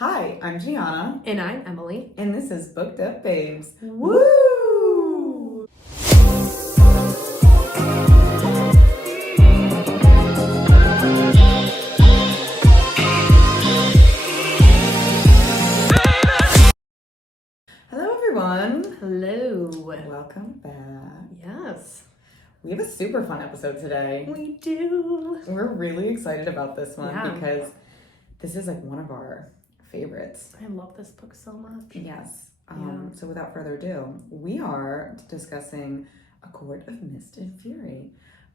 Hi, I'm Gianna. And I'm Emily. And this is Booked Up Babes. Woo! Hello, everyone. Hello. Welcome back. Yes. We have a super fun episode today. We do. We're really excited about this one Yeah. because this is like one of our favorites. I love this book so much. Yes. Yeah. So without further ado, we are discussing A Court of Mist and Fury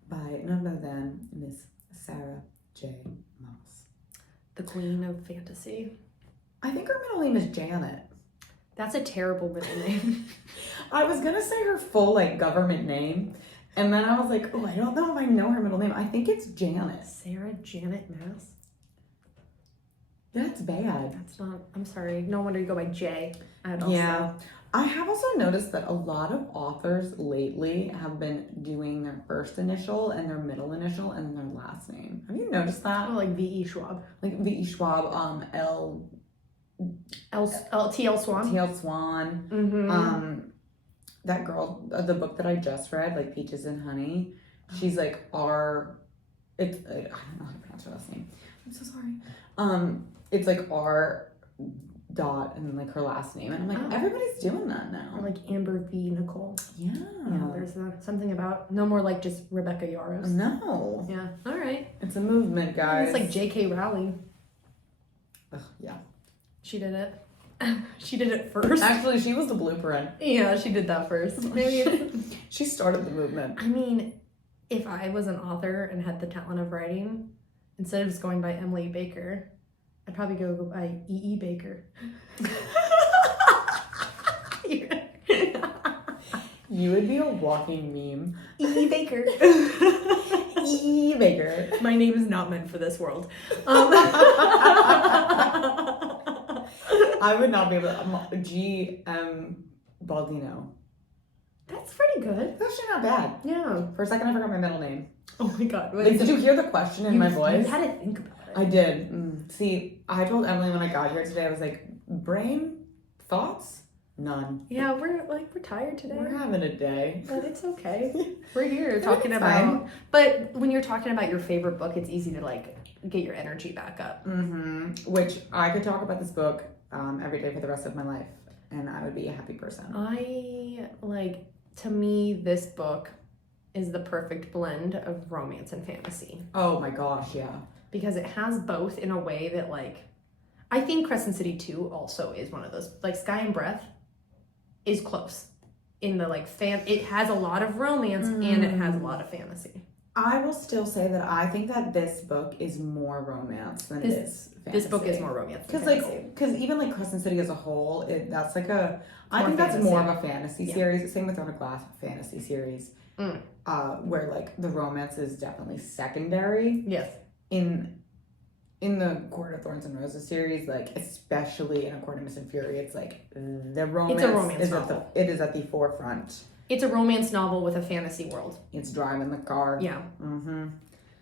by none other than Miss Sarah J. Maas. The Queen of Fantasy. I think her middle name is Janet. That's a terrible middle name. I was gonna say her full like government name, and then I was like, oh, I don't know if I know her middle name. I think it's Janet. Sarah Janet Maas? That's bad. That's not, I'm sorry. No wonder you go by J. Yeah. I have also noticed that a lot of authors lately have been doing their first initial and their middle initial and their last name. Have you noticed that? Oh, like V.E. Schwab. Like V.E. Schwab, T.L. Swan. T.L. Swan. Mm-hmm. That girl, the book that I just read, like Peaches and Honey, she's like I don't know how to pronounce her last name. I'm so sorry. It's like R. Dot and then like her last name, and I'm like, everybody's doing that now. Or like Amber V. Nicole. Yeah. Yeah, there's something about no more like just Rebecca Yarros. No. Yeah. All right. It's a movement, guys. It's like J.K. Rowling. Ugh, yeah. She did it. She did it first. Actually, she was the blueprint. Yeah, she did that first. Maybe. She started the movement. I mean, if I was an author and had the talent of writing, instead of just going by Emily Baker, I'd probably go by E.E. Baker. You would be a walking meme. E.E. Baker. E. Baker. My name is not meant for this world. I would not be able to. G.M. Baldino. That's pretty good. That's actually not bad. Yeah. For a second, I forgot my middle name. Oh my god. Like, did you hear the question in my voice? You had to think about it. I did. See, I told Emily when I got here today, I was like, brain thoughts? None. Yeah, we're tired today. We're having a day. But it's okay. We're here talking it's about. fine. But when you're talking about your favorite book, it's easy to like get your energy back up. Mm-hmm. Which I could talk about this book every day for the rest of my life, and I would be a happy person. To me, this book is the perfect blend of romance and fantasy. Oh my gosh, yeah. Because it has both in a way that I think Crescent City 2 also is one of those. Like Sky and Breath is close in the it has a lot of romance and it has a lot of fantasy. I will still say that I think that this book is more romance than it is fantasy. This book is more romance than fantasy. Because even like Crescent City as a whole, that's like I think fantasy. that's more of a fantasy series. Same with Throne of Glass fantasy series, where like the romance is definitely secondary. Yes. In the Court of Thorns and Roses series, like especially in A Court of Mist and Fury, it's like the romance. It's a romance novel. It is at the forefront. It's a romance novel with a fantasy world. It's driving the car. Yeah. Mm-hmm.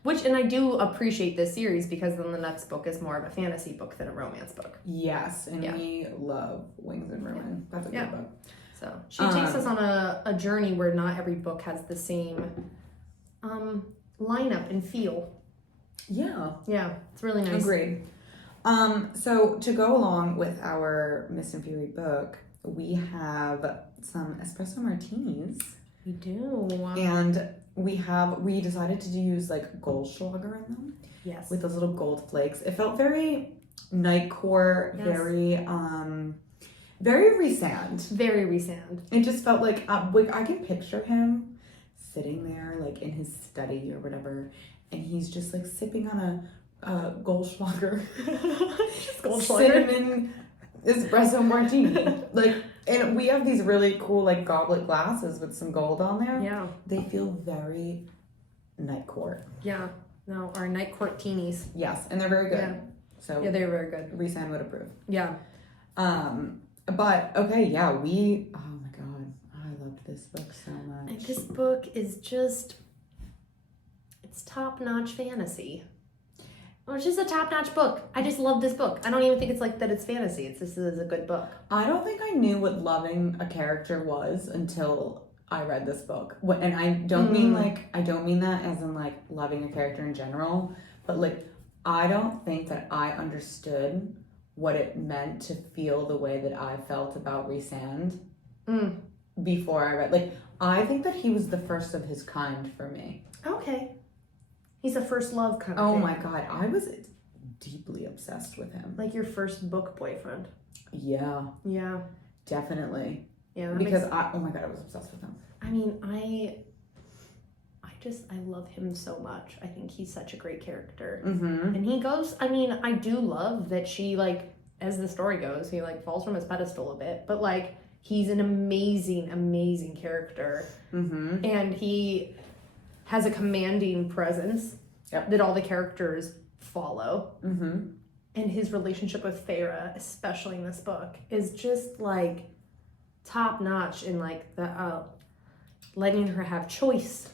And I do appreciate this series because then the next book is more of a fantasy book than a romance book. Yes, and we love Wings and Ruin. That's a good book. So she takes us on a journey where not every book has the same lineup and feel. Yeah. Yeah, it's really nice. Agreed. So to go along with our Mist and Fury book, we have some espresso martinis. We do. And we decided to use like Goldschlager in them. Yes. With those little gold flakes. It felt very night court, very Rhysand. Very Rhysand. It just felt like I can picture him sitting there like in his study or whatever, and he's just like sipping on a Goldschlager. Cinnamon espresso martini. And we have these really cool like goblet glasses with some gold on there. Yeah. They feel very night court. Yeah. No, our night court teenies. Yes, and they're very good. Yeah. So yeah, they're very good. Rhysand would approve. Yeah. But okay, yeah, oh my god, I loved this book so much. And this book is just, it's top-notch fantasy. Which is a top-notch book. I just love this book. I don't even think it's like that it's fantasy. It's just a good book. I don't think I knew what loving a character was until I read this book. And I don't mean I don't mean that as in like loving a character in general, but like I don't think that I understood what it meant to feel the way that I felt about Rhysand before I read. Like, I think that he was the first of his kind for me. Okay. He's a first love kind of Oh thing. my god, I was deeply obsessed with him. Like your first book boyfriend. Yeah. Yeah. Definitely. Yeah. Because oh my god, I was obsessed with him. I mean, I love him so much. I think he's such a great character. Mm-hmm. And he goes, I mean, I do love that she, like, as the story goes, he, like, falls from his pedestal a bit. But, like, he's an amazing, amazing character. Mm-hmm. And he has a commanding presence that all the characters follow. Mm-hmm. And his relationship with Feyre, especially in this book, is just, like, top-notch in, like, the letting her have choice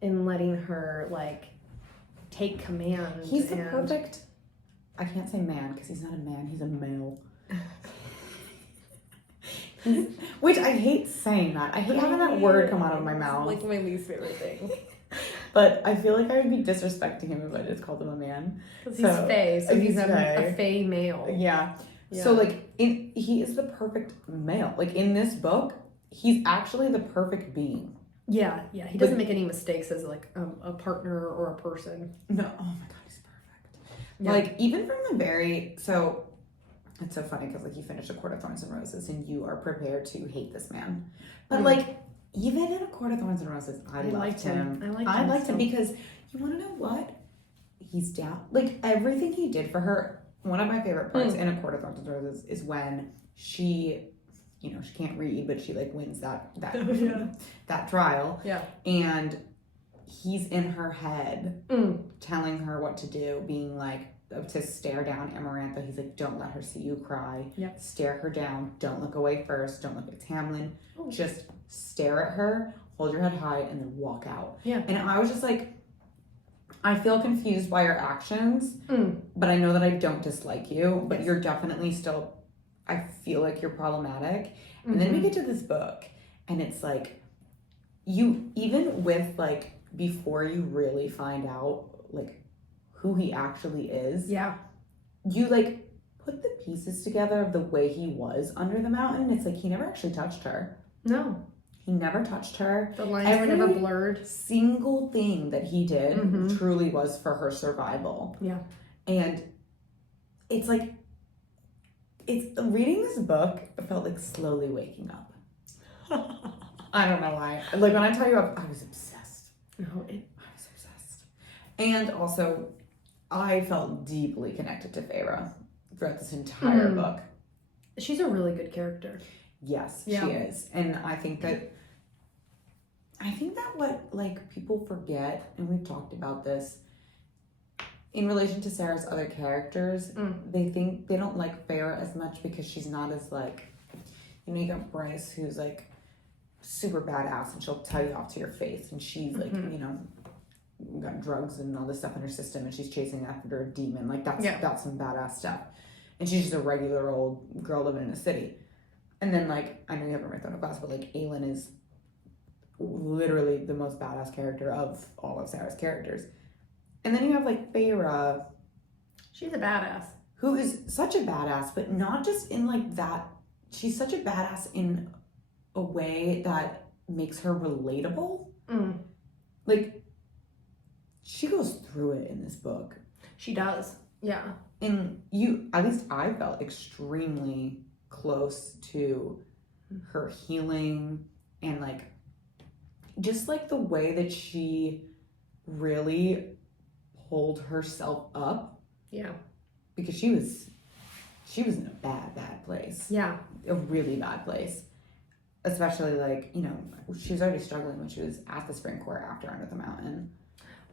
and letting her, like, take command. He's the perfect... I can't say man, because he's not a man. He's a male. Which I hate saying that. I hate having that word come out of my mouth. It's, like, my least favorite thing. But I feel like I would be disrespecting him if I just called him a man. Because he's Fae, so he's a Fae male. Yeah. So, like, he is the perfect male. Like, in this book, he's actually the perfect being. Yeah. He doesn't make any mistakes as, like, a partner or a person. No. Oh, my God, he's perfect. Yeah. Like, even from the very... So, it's so funny because, like, you finish A Court of Thorns and Roses and you are prepared to hate this man. But, like... Even in A Court of Thorns and Roses, I liked him. I liked him because, you want to know what? He's down. Like, everything he did for her, one of my favorite parts in A Court of Thorns and Roses is when she, she can't read, but she, like, wins that trial. Yeah. And he's in her head telling her what to do, being like, to stare down Amarantha. He's like, don't let her see you cry. Yep. Stare her down. Don't look away first. Don't look at Tamlin. Just stare at her, hold your head high, and then walk out. Yeah. And I was just like, I feel confused by your actions, but I know that I don't dislike you, but you're definitely still, I feel like you're problematic. And then we get to this book, and it's like, you, even with, like, before you really find out, like, who he actually is. Yeah. You, like, put the pieces together of the way he was under the mountain. It's like, he never actually touched her. No. He never touched her. The lines were never blurred. Single thing that he did truly was for her survival. Yeah. And it's like, reading this book, it felt like slowly waking up. I don't know why. Like, when I tell you, I was obsessed. I was obsessed. And also, I felt deeply connected to Feyre throughout this entire book. She's a really good character. Yes, she is. And I think that what, like, people forget, and we've talked about this, in relation to Sarah's other characters, they think they don't like Feyre as much because she's not as, like, you got Bryce, who's, like, super badass, and she'll tell you off to your face, and she's, like, got drugs and all this stuff in her system, and she's chasing after a demon. Like, that's some badass stuff. And she's just a regular old girl living in a city. And then, like, I know you haven't read Throne of Glass, but, like, Aelin is literally the most badass character of all of Sarah's characters. And then you have, like, Feyre. She's a badass. Who is such a badass, but not just in, like, that. She's such a badass in a way that makes her relatable. Like, she goes through it in this book. She does. Yeah. And at least I felt extremely close to her healing and, like, just, like, the way that she really pulled herself up. Yeah. Because she was in a bad place. Yeah. A really bad place. Especially, like, she was already struggling when she was at the Spring Court after Under the Mountain.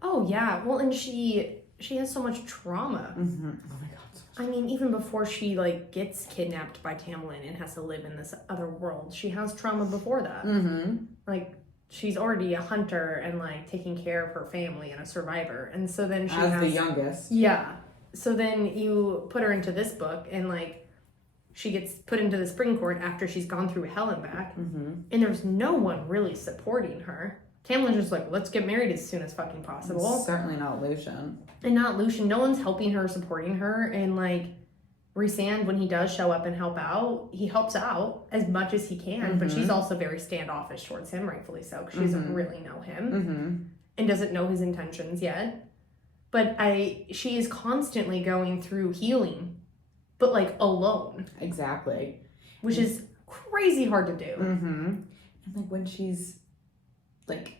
Oh, yeah. Well, and she has so much trauma. Oh, my God. I mean, even before she, like, gets kidnapped by Tamlin and has to live in this other world, she has trauma before that. Like, she's already a hunter and, like, taking care of her family and a survivor. And so then she As the youngest. Yeah. so then you put her into this book, and like she gets put into the spring court after she's gone through hell and back, Mm-hmm. and there's no one really supporting her. Tamlin's just like, let's get married as soon as fucking possible. Certainly not Lucian. And not Lucian. No one's helping her, supporting her, and like Rhysand, when he does show up and help out, he helps out as much as he can, but she's also very standoffish towards him, rightfully so, because she doesn't really know him and doesn't know his intentions yet. But she is constantly going through healing, but like alone. Exactly. Which is crazy hard to do. And like when she's like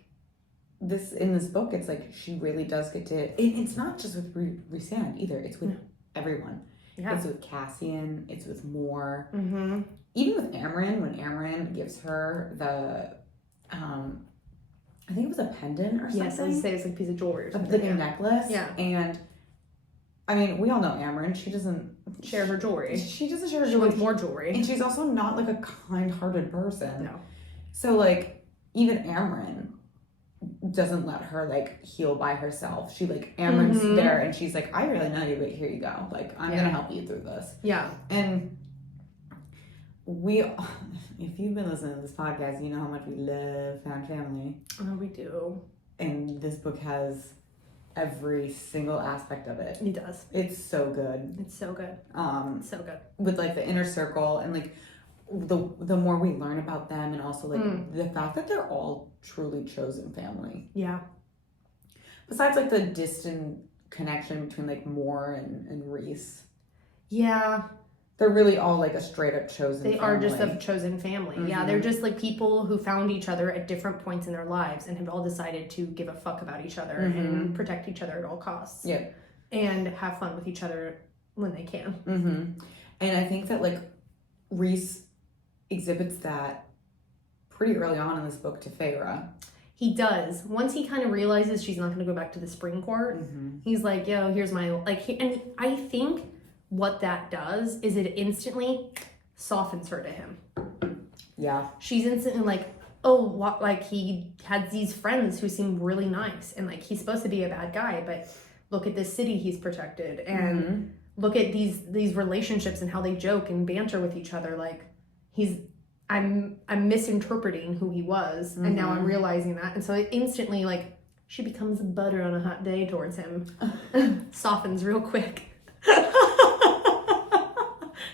in this book, it's like she really does get to. It's not just with Rhysand either. It's with everyone. Yeah. It's with Cassian. It's with Moore. Even with Amren, when Amren gives her the, I think it was a pendant or something. Yes, I was say it's like a piece of jewelry or something. Like a necklace. Yeah. And I mean, we all know Amren. She doesn't share her jewelry. She doesn't share her jewelry. She wants more jewelry. And she's also not like a kind-hearted person. No. So like even Amren doesn't let her like heal by herself. She like Amren's there and she's like, I really know you, but here you go. Like I'm gonna help you through this. Yeah. And if you've been listening to this podcast, you know how much we love found family. Oh, we do. And this book has every single aspect of it. It does. It's so good. It's so good. It's so good. With like the inner circle and like the more we learn about them, and also like the fact that they're all truly chosen family. Yeah. Besides like the distant connection between like Moore and Rhys. Yeah. They're really all like a straight up chosen family. They are just a chosen family. Yeah, they're just like people who found each other at different points in their lives and have all decided to give a fuck about each other and protect each other at all costs. Yeah. And have fun with each other when they can. And I think that like Rhys exhibits that pretty early on in this book to Feyre. He does. Once he kind of realizes she's not going to go back to the spring court, he's like, yo, here's my... and I think what that does is it instantly softens her to him. Yeah. She's instantly like, oh, what? Like he had these friends who seem really nice. And like, he's supposed to be a bad guy, but look at this city he's protected. And look at these relationships and how they joke and banter with each other. Like I'm misinterpreting who he was, and now I'm realizing that, and so it instantly like she becomes butter on a hot day towards him, softens real quick.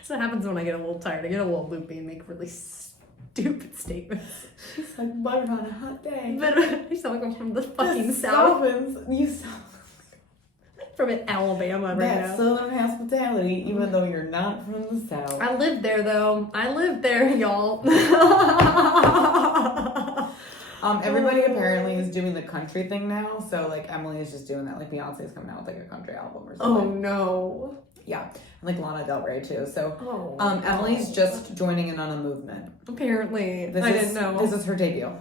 So it happens when I get a little tired. I get a little loopy and make really stupid statements. She's like butter on a hot day. But you sound like I'm from the fucking South. You sound from Alabama right now. That Southern hospitality, even though you're not from the South. I lived there though. I lived there, y'all. Everybody apparently is doing the country thing now. So like Emily is just doing that. Like Beyonce is coming out with like a country album or something. Oh no. Yeah. And like Lana Del Rey too. So Emily's just joining in on a movement. Apparently. I didn't know. This is her debut.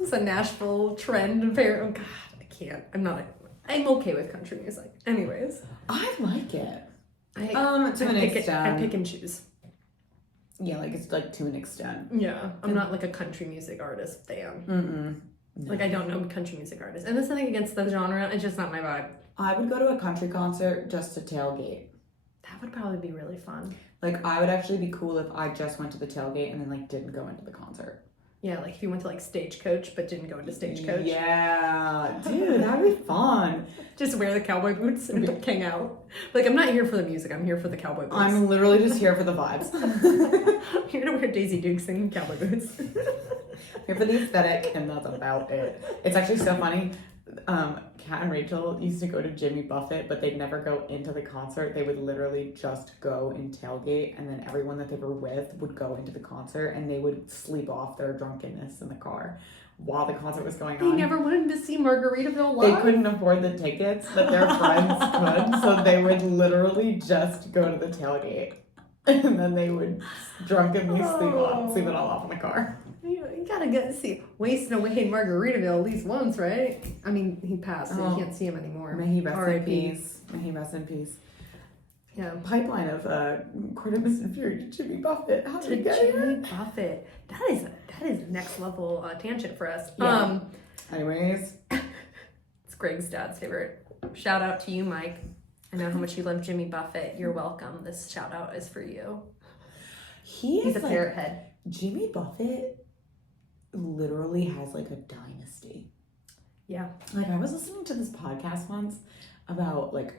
It's a Nashville trend. Apparently. Oh god, I can't. I'm okay with country music. Anyways. I like it. To an extent. I pick and choose. Yeah, like it's like to an extent. Yeah. I'm not like a country music artist fan. No. Like I don't know country music artists. And there's nothing against the genre. It's just not my vibe. I would go to a country concert just to tailgate. That would probably be really fun. Like I would actually be cool if I just went to the tailgate and then like didn't go into the concert. Yeah, like if you went to like Stagecoach but didn't go into Stagecoach. Yeah, dude, that'd be fun. Just wear the cowboy boots and hang out. Like I'm not here for the music. I'm here for the cowboy boots. I'm literally just here for the vibes. I'm here to wear Daisy Dukes and cowboy boots. Here for the aesthetic, and that's about it. It's actually so funny. Kat and Rachel used to go to Jimmy Buffett, but they'd never go into the concert. They would literally just go and tailgate, and then everyone that they were with would go into the concert, and they would sleep off their drunkenness in the car while the concert was going on. They never wanted to see Margaritaville live? They couldn't afford the tickets that their friends could, so they would literally just go to the tailgate, and then they would drunkenly sleep it all off in the car. You gotta get to see wasting away in Margaritaville at least once, right? I mean, he passed, so you can't see him anymore. May he rest in peace. May he rest in peace. Yeah. Pipeline of Cornelius and Fury to Jimmy Buffett. How did we get Jimmy here? Buffett. That is next level tangent for us. Yeah. Anyways, it's Greg's dad's favorite. Shout out to you, Mike. I know how much you love Jimmy Buffett. You're welcome. This shout out is for you. He's a like, parrot head. Jimmy Buffett literally has like a dynasty. Yeah. Like I was listening to this podcast once about like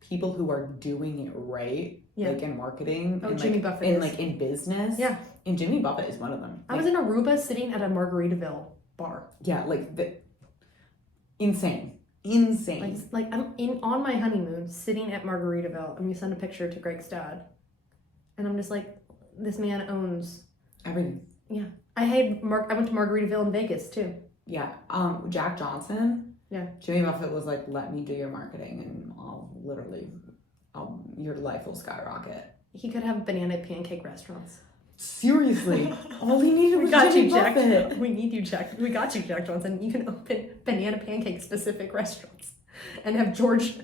people who are doing it right, like in marketing. Oh, and, Jimmy like, Buffett and is. like in business. Yeah. And Jimmy Buffett is one of them. I was in Aruba sitting at a Margaritaville bar. Yeah, like insane. Like I'm on my honeymoon sitting at Margaritaville, and we send a picture to Greg's dad, and I'm just like, this man owns everything. Yeah, I went to Margaritaville in Vegas too. Yeah, Jack Johnson. Yeah, Jimmy Buffett was like, let me do your marketing, and your life will skyrocket. He could have banana pancake restaurants. Seriously, all he needed was Jimmy Buffett. We need you, Jack. We got you, Jack Johnson. You can open banana pancake specific restaurants and have George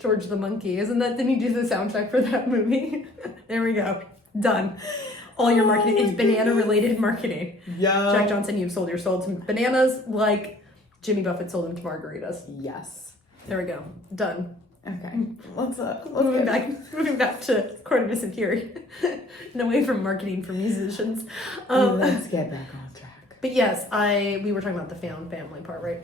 the monkey. Didn't he do the soundtrack for that movie? There we go. Done. All your marketing is banana related marketing. Yeah. Jack Johnson, you've sold your soul to bananas like Jimmy Buffett sold them to margaritas. Yes. There we go. Done. Okay. Let's moving back to Cornelius and Fury and away from marketing for musicians. Let's get back on track. But yes, we were talking about the found family part, right?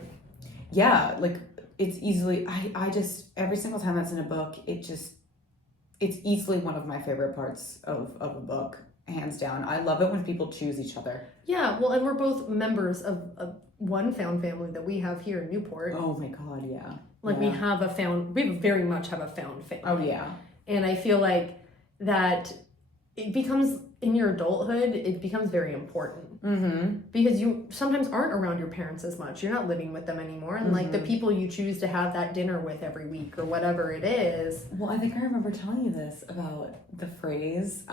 Yeah, like it's easily I just every single time that's in a book, it's easily one of my favorite parts of a book, hands down. I love it when people choose each other. Yeah, well, and we're both members of one found family that we have here in Newport. Oh my god, yeah. Like we very much have a found family. Oh yeah. And I feel like that it becomes, in your adulthood, it becomes very important. Mm-hmm. Because you sometimes aren't around your parents as much. You're not living with them anymore. And like the people you choose to have that dinner with every week or whatever it is. Well, I think I remember telling you this about the phrase,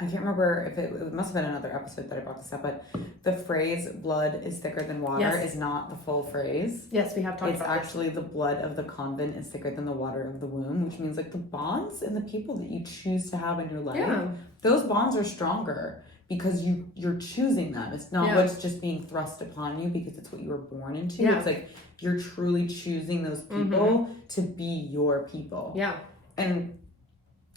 I can't remember if it must have been another episode that I brought this up, but the phrase blood is thicker than water is not the full phrase. Yes, we have talked about it. It's actually the blood of the convent is thicker than the water of the womb, which means like the bonds and the people that you choose to have in your life, those bonds are stronger because you're choosing them. It's not what's just being thrust upon you because it's what you were born into. Yeah. It's like you're truly choosing those people to be your people. Yeah. And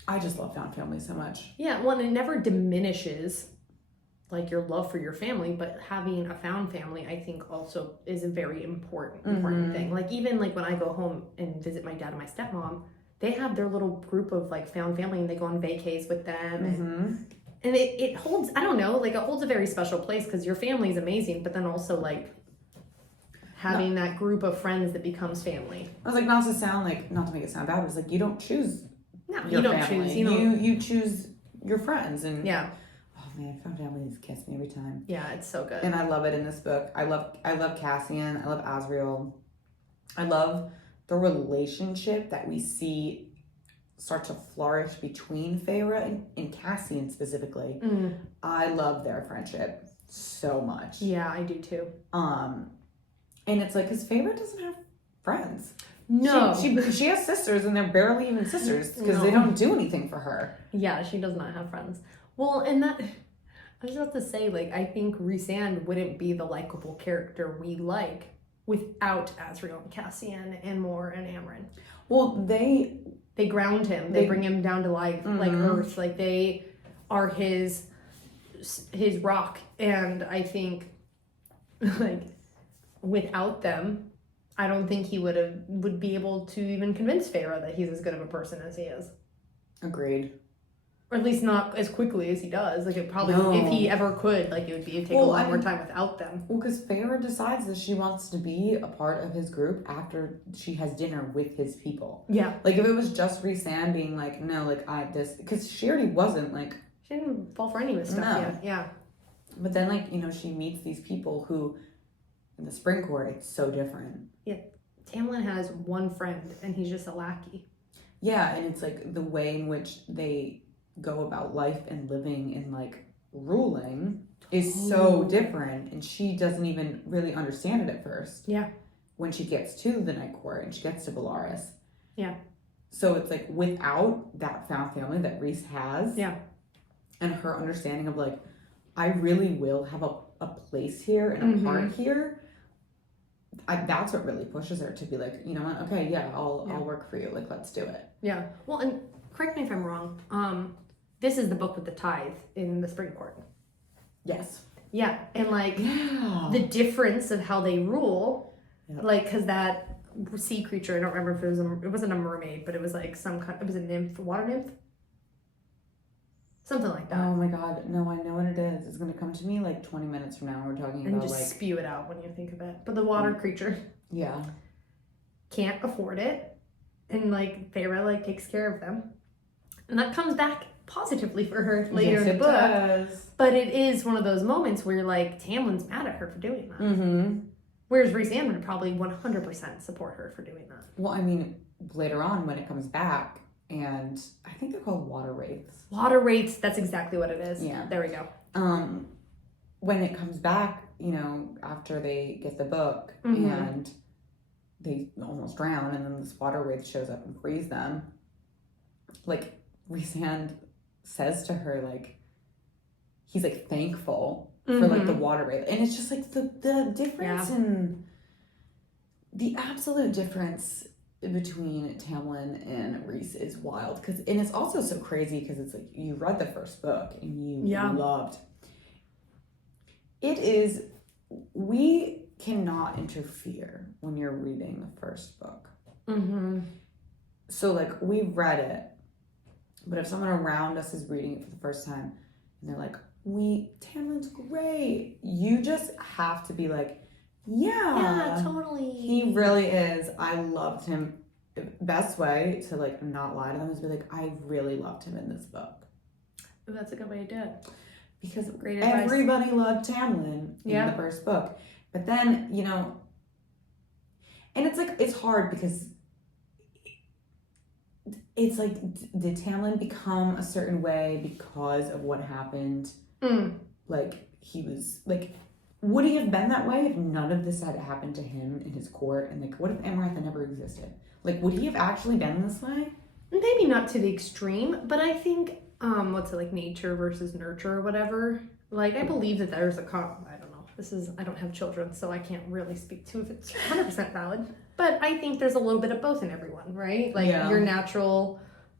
I just love found family so much. Yeah, well, and it never diminishes like your love for your family, but having a found family, I think, also is a very important thing. Like even like when I go home and visit my dad and my stepmom, they have their little group of like found family, and they go on vacays with them, and it holds, I don't know, like it holds a very special place because your family is amazing, but then also like having that group of friends that becomes family. I was like, not to make it sound bad, but it's like you don't choose. No, your you don't family. choose. You choose your friends, and yeah. Oh man, found family just kiss me every time. Yeah, it's so good. And I love it in this book. I love Cassian. I love Asriel. I love the relationship that we see start to flourish between Feyre and Cassian specifically. I love their friendship so much. Yeah, I do too. And it's like, because Feyre doesn't have friends. No. She has sisters, and they're barely even sisters because they don't do anything for her. Yeah, she does not have friends. Well, and that, I was about to say, like, I think Rhysand wouldn't be the likable character we like without Asriel and Cassian and Mor and Amren. Well, they ground him. They bring him down to life, like earth. Like, they are his rock. And I think, like, without them, I don't think he would be able to even convince Feyre that he's as good of a person as he is. Agreed. Or at least not as quickly as he does. Like it probably, if he ever could, like it'd take a lot more time without them. Well, because Feyre decides that she wants to be a part of his group after she has dinner with his people. Yeah. Like if it was just Rhysand being like, no, like because she already wasn't like. She didn't fall for any of this stuff yet. Yeah. But then like, she meets these people who, in the Spring Court, it's so different. Yeah. Tamlin has one friend and he's just a lackey. Yeah, and it's like the way in which they go about life and living and like ruling is so different, and she doesn't even really understand it at first. Yeah. When she gets to the Night Court and she gets to Velaris. Yeah. So it's like without that found family that Rhys has. Yeah. And her understanding of like, I really will have a place here and a part here. that's what really pushes her to be like, you know what? Okay, yeah, I'll work for you. Like, let's do it. Yeah. Well, and correct me if I'm wrong. This is the book with the tithe in the Spring Court. Yes. Yeah, and like the difference of how they rule, like because that sea creature, I don't remember if it wasn't a mermaid, but it was like some kind. It was a nymph, water nymph, something like that. Oh my God, no, I know what it is. It's gonna come to me like 20 minutes from now. We're talking and about just like spew it out when you think of it. But the water creature, can't afford it, and like Feyre like takes care of them, and that comes back positively for her later in the book. Does. But it is one of those moments where like Tamlin's mad at her for doing that. Mm-hmm. Whereas Rhys-Anne would probably 100% support her for doing that. Well, I mean, later on when it comes back, and I think they're called water wraiths. Water wraiths, that's exactly what it is. Yeah. There we go. When it comes back, you know, after they get the book and they almost drown, and then this water wraith shows up and frees them, like Rhys-Anne says to her, like, he's like thankful for like the water wraith, and it's just like the difference in the absolute difference between Tamlin and Rhys is wild, and it's also so crazy because it's like you read the first book and you loved it. Is we cannot interfere when you're reading the first book. So like we've read it, but if someone around us is reading it for the first time and they're like, Tamlin's great, you just have to be like, yeah, totally. He really is. I loved him. The best way to like not lie to them is be like, I really loved him in this book. That's a good way to do it. Because everybody loved Tamlin in the first book. But then, you know, and it's like, it's hard because it's like, did Tamlin become a certain way because of what happened? Like, he was, like, would he have been that way if none of this had happened to him in his court? And, like, what if Amarantha never existed? Like, would he have actually been this way? Maybe not to the extreme, but I think, what's it, like, nature versus nurture or whatever? Like, I believe that there's I don't know. I don't have children, so I can't really speak to if it's 100% valid. But I think there's a little bit of both in everyone, right? Like, your natural,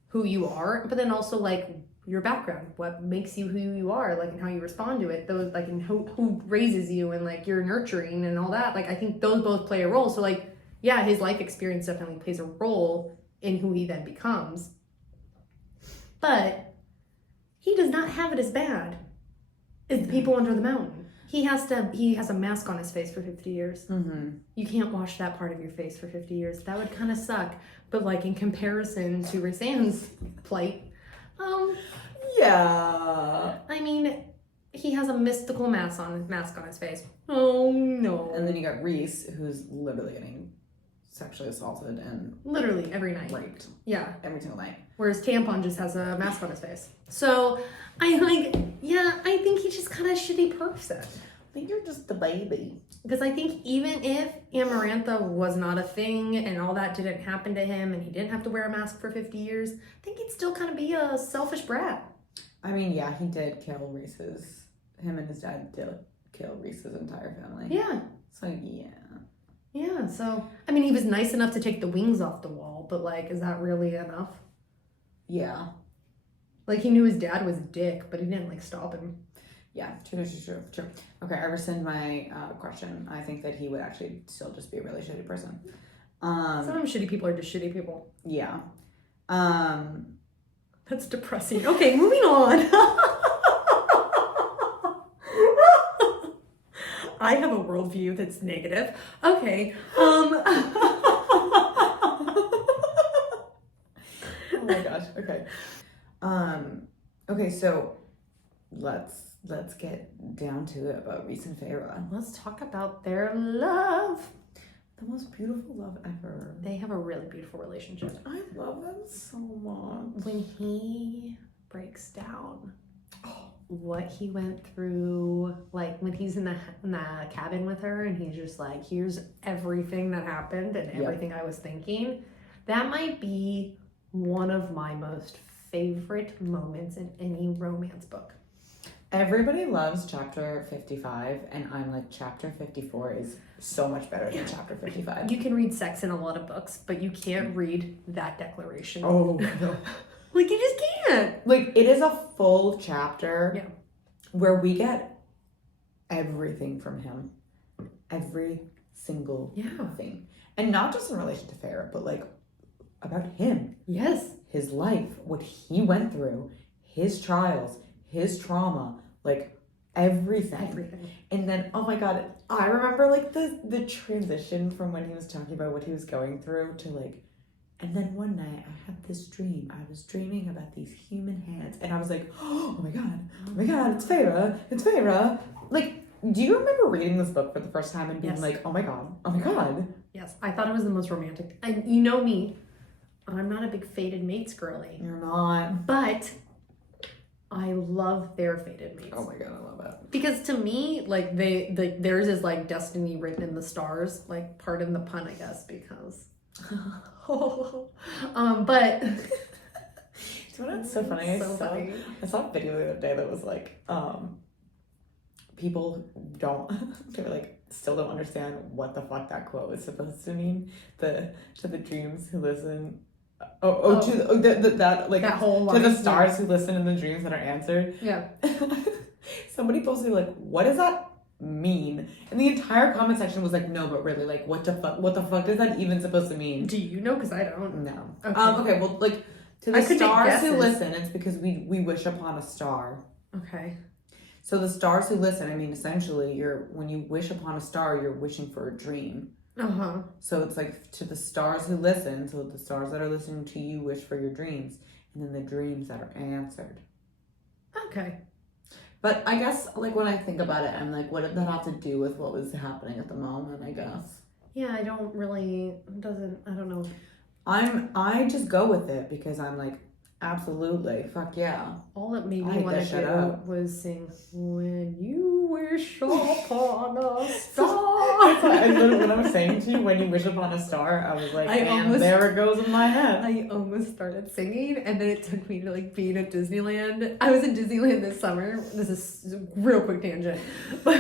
who you are, but then also, like, your background, what makes you who you are, like, and how you respond to it, those, like, and who raises you, and, like, your nurturing and all that. Like, I think those both play a role. So, like, yeah, his life experience definitely plays a role in who he then becomes. But he does not have it as bad as the people under the mountain. He has a mask on his face for 50 years. You can't wash that part of your face for 50 years. That would kind of suck. But, like, in comparison to Rhys-Anne's plight, I mean, he has a mystical mask on his face. Oh no! And then you got Rhys, who's literally getting sexually assaulted and literally every night, raped. Yeah, every single night. Whereas Tampon just has a mask on his face. So I think he's just kind of a shitty person. I think you're just the baby. Because I think even if Amarantha was not a thing and all that didn't happen to him and he didn't have to wear a mask for 50 years, I think he'd still kind of be a selfish brat. I mean, yeah, he did kill him and his dad did kill Rhys's entire family. Yeah. So, yeah. Yeah, so, I mean, he was nice enough to take the wings off the wall, but, like, is that really enough? Yeah. Like, he knew his dad was a dick, but he didn't, like, stop him. Yeah, true. Okay, I rescind my question. I think that he would actually still just be a really shitty person. Some shitty people are just shitty people. Yeah. That's depressing. Okay, moving on. I have a worldview that's negative. Okay. Oh my gosh. Okay. Okay, so let's get down to it about Rhys and Feyre. Let's talk about their love. The most beautiful love ever. They have a really beautiful relationship. I love them so much. When he breaks down what he went through, like when he's in the cabin with her and he's just like, here's everything that happened and everything I was thinking, that might be one of my most favorite moments in any romance book. Everybody loves chapter 55, and I'm like, chapter 54 is so much better than chapter 55. You can read sex in a lot of books, but you can't read that declaration. Oh, no. Like, you just can't. Like, it is a full chapter Yeah. where we get everything from him. Every single thing. And not just in relation to Farrah, but like about him. Yes. His life, what he went through, his trials, his trauma, like everything. And then, oh my God, I remember like the transition from when he was talking about what he was going through to like, and then one night I had this dream. I was dreaming about these human hands. And I was like, oh my God, it's Farrah. Like, do you remember reading this book for the first time and being like, oh my God. Yes, I thought it was the most romantic. And you know me, I'm not a big fated mates girly. You're not. But I love their fated mates. Oh my God, I love it. Because to me, like theirs is like destiny written in the stars. Like, pardon the pun, I guess, because. But. Do you know what's so funny? I saw a video the other day that was like, people still don't understand what the fuck that quote is supposed to mean. To the dreams who listen. That whole line, to the stars who listen in the dreams that are answered. Yeah. Somebody posted like, what does that mean? And the entire comment section was like, no, but really, like, what the fuck is that even supposed to mean? Do you know? Because I don't. No. Okay. Well, like, to the stars who listen, it's because we wish upon a star. Okay. So the stars who listen, I mean, essentially, when you wish upon a star, you're wishing for a dream. Uh-huh. So it's like to the stars who listen, so the stars that are listening to you wish for your dreams, and then the dreams that are answered. Okay. But I guess, like, when I think about it, I'm like, what did that have to do with what was happening at the moment, I guess? Yeah, I don't know. I just go with it because I'm like, absolutely, fuck yeah. All that made me want to do was sing "When You Wish Upon a Star." When I was saying to you, when you wish upon a star, I was like, there it goes in my head. I almost started singing, and then it took me to like being at Disneyland. I was in Disneyland this summer. This is a real quick tangent, but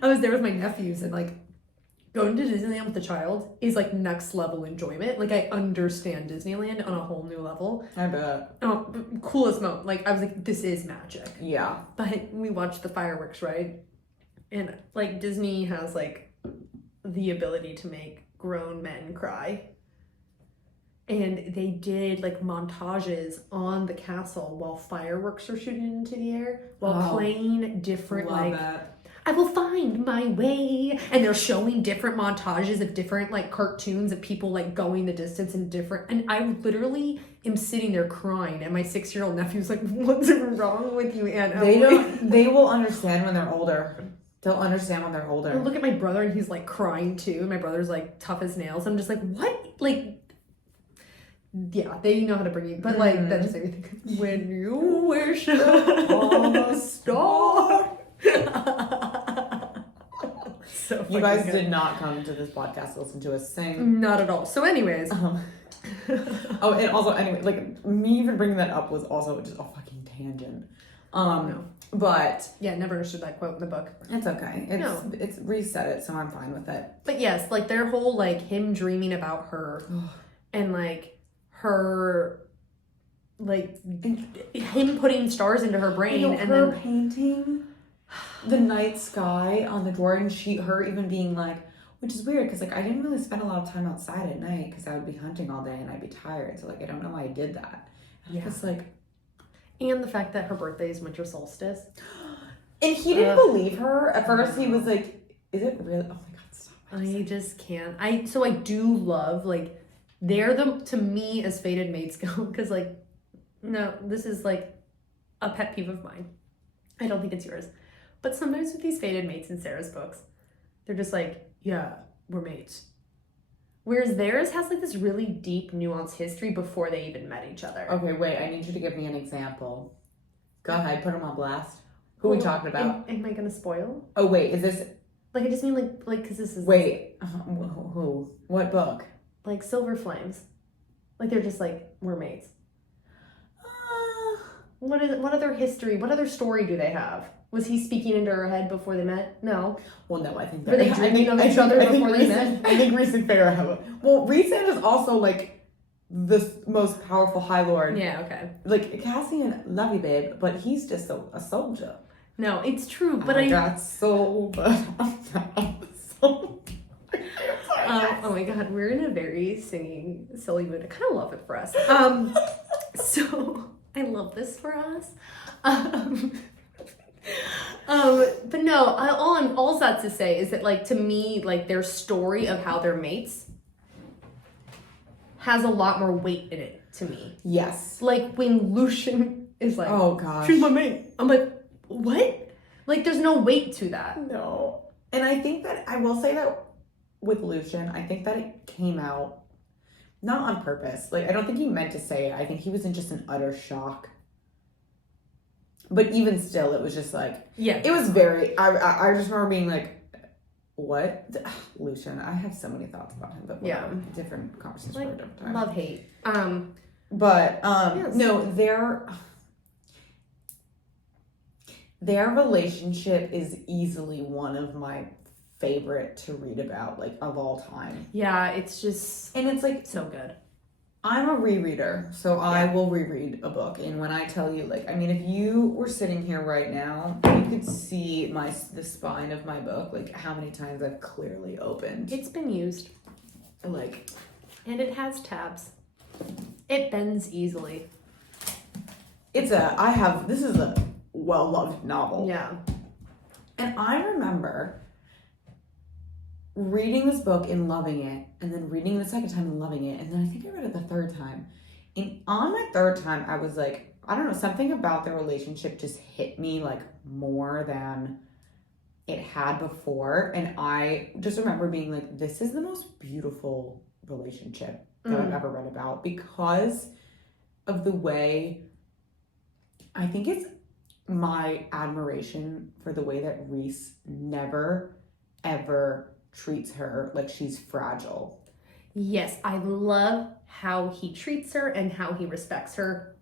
I was there with my nephews, and like, going to Disneyland with a child is like next level enjoyment. Like, I understand Disneyland on a whole new level. I bet. Oh, coolest moment. Like, I was like, this is magic. Yeah. But we watched the fireworks, right? And like, Disney has like the ability to make grown men cry. And they did like montages on the castle while fireworks are shooting into the air, while playing different I will find my way. And they're showing different montages of different like cartoons of people like going the distance and different. And I literally am sitting there crying. And my 6-year-old nephew's like, what's wrong with you, Aunt Emily? They will understand when they're older. They'll understand when they're older. I look at my brother and he's like crying too. And my brother's like tough as nails. I'm just like, what? Like, yeah, they know how to bring you. But like, that just made me think, when you wish upon a star. So you guys did not come to this podcast to listen to us sing. Not at all. So anyways. And also, anyway, like, me even bringing that up was also just a fucking tangent. No. But... yeah, never understood that quote in the book. It's okay. It's reset it, so I'm fine with it. But yes, like, their whole, like, him dreaming about her and, like, her... like, him putting stars into her brain and her then... painting the night sky on the drawing sheet, her even being like, which is weird because like I didn't really spend a lot of time outside at night because I would be hunting all day and I'd be tired, so like I don't know why I did that. Yeah. It's like, and the fact that her birthday is winter solstice, and he didn't believe her at first. He was like, "Is it really?" Oh my god, stop! I just can't. I do love, like, they're to me as fated mates go, because like, no, this is like a pet peeve of mine. I don't think it's yours. But sometimes with these fated mates in Sarah's books, they're just like, yeah, we're mates. Whereas theirs has like this really deep, nuanced history before they even met each other. Okay, wait, I need you to give me an example. Go ahead, put him on blast. Who are we talking about? Am I gonna spoil? Oh wait, is this... like, I just mean like because this is... wait, who? What book? Like Silver Flames. Like, they're just like, we're mates. What other history? What other story do they have? Was he speaking into her head before they met? No. Well, no, I think Were they dreaming of each other before they met? I think Reese and Farrah have well, Reese is also like the most powerful High Lord. Yeah, okay. Like Cassian, love you, babe, but he's just a soldier. No, it's true, but I got soul, but I'm not soul. Oh my god, we're in a very singing, silly mood. I kind of love it for us. So I love this for us. But no, all that's to say is that, like, to me, like, their story of how they're mates has a lot more weight in it to me. Yes. Like when Lucian is like, oh gosh, she's my mate. I'm like, what? Like, there's no weight to that. No. And I think that I will say that with Lucian, I think that it came out not on purpose. Like, I don't think he meant to say it. I think he was in just an utter shock. But even still, it was just like, yeah, it was very, I just remember being like, what? Lucian, I have so many thoughts about him, but whatever. Yeah. Different conversation like, for a different time. love, hate. But, yes. no, their relationship is easily one of my favorite to read about, like, of all time. Yeah, it's just, and it's like so good. I'm a rereader, so I will reread a book. And when I tell you, like, I mean, if you were sitting here right now, you could see the spine of my book, like how many times I've clearly opened. It's been used, like, and it has tabs. It bends easily. this is a well-loved novel. Yeah. And I remember reading this book and loving it, and then reading it the second time and loving it, and then I think I read it the third time. And on my third time, I was like, I don't know, something about the relationship just hit me like more than it had before. And I just remember being like, this is the most beautiful relationship that I've ever read about, because of the way, I think it's my admiration for the way that Reese never, ever treats her like she's fragile. Yes, I love how he treats her and how he respects her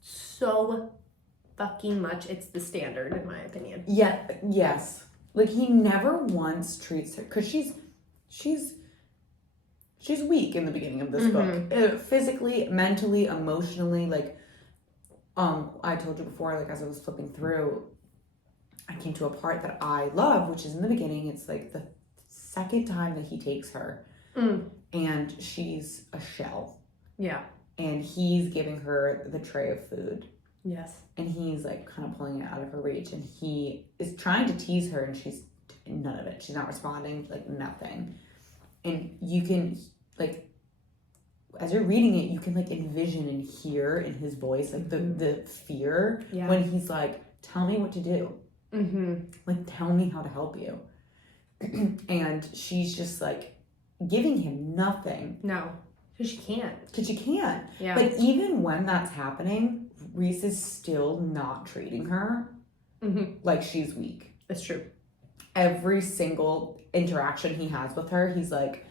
so fucking much. It's the standard, in my opinion. Yeah, yes. Like, he never once treats her, because she's weak in the beginning of this book. Physically, mentally, emotionally. Like, I told you before, like, as I was flipping through, I came to a part that I love, which is in the beginning. It's like the second time that he takes her, and she's a shell. Yeah. And he's giving her the tray of food. Yes. And he's like kind of pulling it out of her reach, and he is trying to tease her, and she's none of it. She's not responding, like nothing. And you can, like, as you're reading it, you can like envision and hear in his voice like the fear when he's like, tell me what to do. Like, tell me how to help you. And she's just like giving him nothing. No, because she can't. Because she can't. Yeah. But even when that's happening, Reese is still not treating her like she's weak. That's true. Every single interaction he has with her, he's like,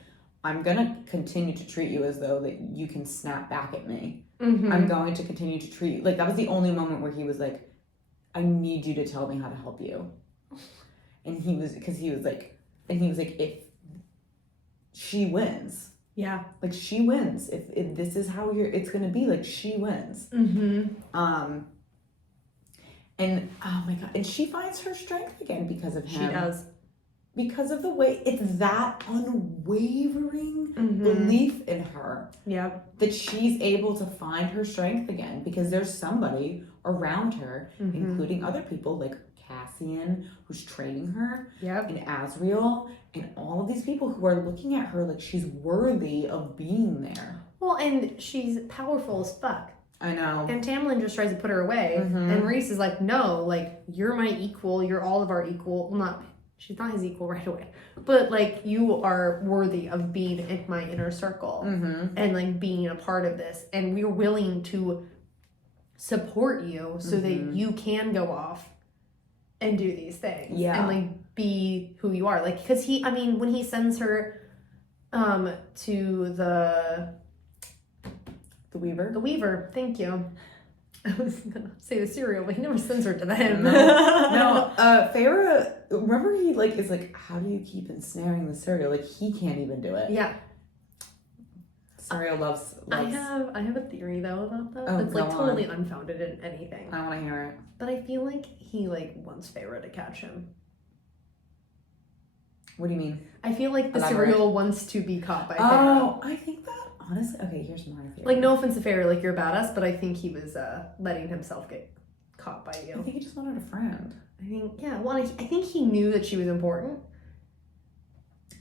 I'm going to continue to treat you as though that you can snap back at me. I'm going to continue to treat you. Like, that was the only moment where he was like, I need you to tell me how to help you. And he was like, if she wins. Yeah. Like, she wins. If this is how it's going to be, like, she wins. And, oh my God. And she finds her strength again because of him. She does. Because of the way, it's that unwavering belief in her. Yeah. That she's able to find her strength again, because there's somebody around her, including other people like Cassian, who's training her, and Azriel, and all of these people who are looking at her like she's worthy of being there. Well, and she's powerful as fuck. I know. And Tamlin just tries to put her away, and Reese is like, no, like, you're my equal, you're all of our equal. Well, she's not his equal right away, but like, you are worthy of being in my inner circle and like being a part of this, and we're willing to support you so that you can go off and do these things and like be who you are. Like, because when he sends her to the Weaver, thank you, I was gonna say the cereal, but he never sends her to them. No, Farrah, remember he like is like, how do you keep ensnaring the cereal? Like he can't even do it. Yeah. Cereal loves. I have a theory though about that. Oh, That's like go totally on. unfounded in anything. I want to hear it. But I feel like he like wants Farrah to catch him. What do you mean? I feel like the Elaborate. cereal wants to be caught by Farrah. Oh, I think that honestly. Okay, here's my theory. Like, no offense to Farrah, like, you're a badass, but I think he was letting himself get caught by I you. think he just wanted a friend. I think, yeah, well, I think he knew that she was important.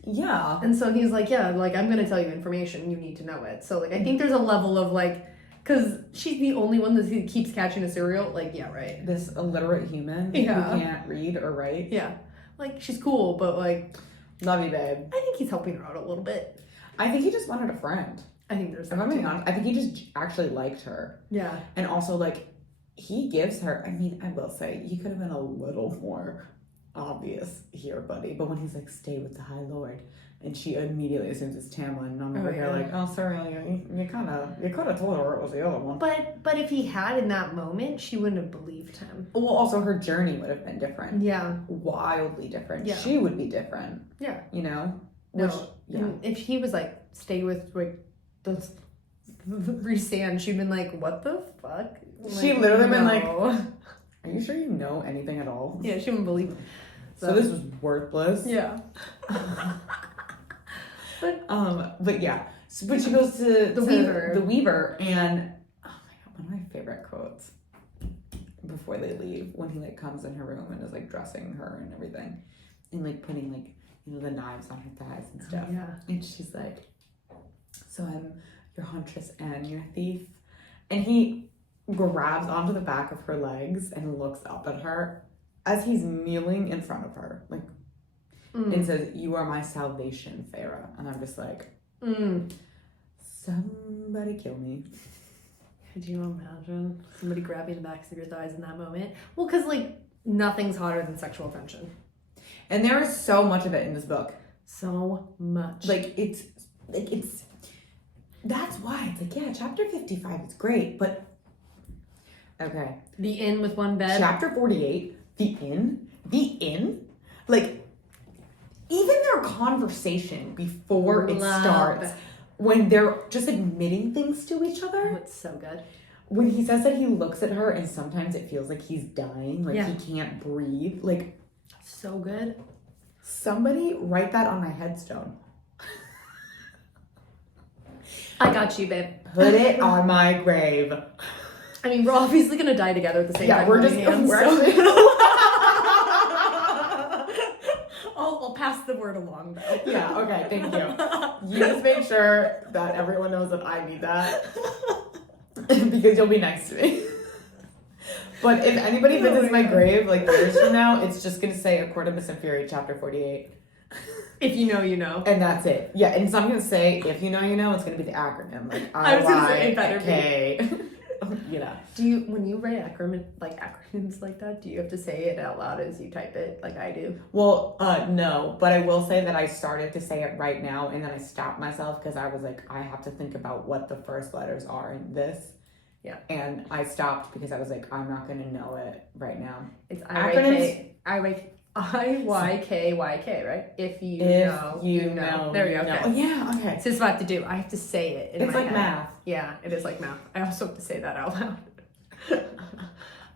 Yeah. And so he's like, yeah, like, I'm gonna tell you information, you need to know it. So, like, I think there's a level of, like, because she's the only one that keeps catching a cereal, like, yeah, right. This illiterate human Yeah. who can't read or write. Yeah. Like, she's cool, but, like, Love you, babe. I think he's helping her out a little bit. I think he just wanted a friend. I think there's If I'm being honest, I think he just actually liked her. Yeah. And also, like, he gives her, I mean, I will say, he could have been a little more obvious here, buddy. But when he's like, stay with the High Lord, and she immediately assumes it's Tamlin, and I'm over here like, oh, sorry, you kind of told her it was the other one. But if he had in that moment, she wouldn't have believed him. Well, also, her journey would have been different. Yeah. Wildly different. Yeah. She would be different. Yeah. You know? No. Which, yeah. And if he was like, stay with like the Rhysand, she'd been like, what the fuck? She Like, literally been no. like, are you sure you know anything at all? Yeah, she wouldn't believe him. So this was worthless. Yeah. But yeah. So, but she goes to The Weaver. The Weaver, and oh my god, one of my favorite quotes before they leave, when he like comes in her room and is like dressing her and everything, and like putting like, you know, the knives on her thighs and stuff. Oh, yeah. And she's like, so I'm your huntress and your thief. And he grabs onto the back of her legs and looks up at her as he's kneeling in front of her, like, and says, you are my salvation, Farrah. And I'm just like, somebody kill me. Could you imagine somebody grabbing the backs of your thighs in that moment? Well, because like nothing's hotter than sexual tension. And there is so much of it in this book. So much. Like it's that's why it's like, yeah, chapter 55 is great, but okay. The inn with one bed. Chapter 48, the inn, like even their conversation before it starts, when they're just admitting things to each other. Oh, it's so good. When he says that he looks at her and sometimes it feels like he's dying, like Yeah. he can't breathe, like So good. somebody write that on my headstone. I got you, babe. Put it on my grave. I mean, we're obviously gonna die together at the same time. Yeah, we're actually. I'll pass the word along though. Yeah, okay, thank you. You just make sure that everyone knows that I need that. Because you'll be next to me. But if anybody visits my grave like years from now, it's just gonna say Accordimus and Fury, chapter 48. If you know, you know. And that's it. Yeah, and so I'm gonna say, if you know, you know, it's gonna be the acronym. Like I was gonna say it better IYK. You know. Do you, when you write acronyms like that, do you have to say it out loud as you type it, like I do? Well, no, but I will say that I started to say it right now, and then I stopped myself because I was like, I have to think about what the first letters are in this. Yeah. And I stopped because I was like, I'm not gonna know it right now. It's Acronyms? IYKYK, right? If you know. There we go. Okay. Oh, yeah, okay. So this is what I have to do. I have to say it in It's my like head. math. Yeah, it is like math. I also have to say that out loud.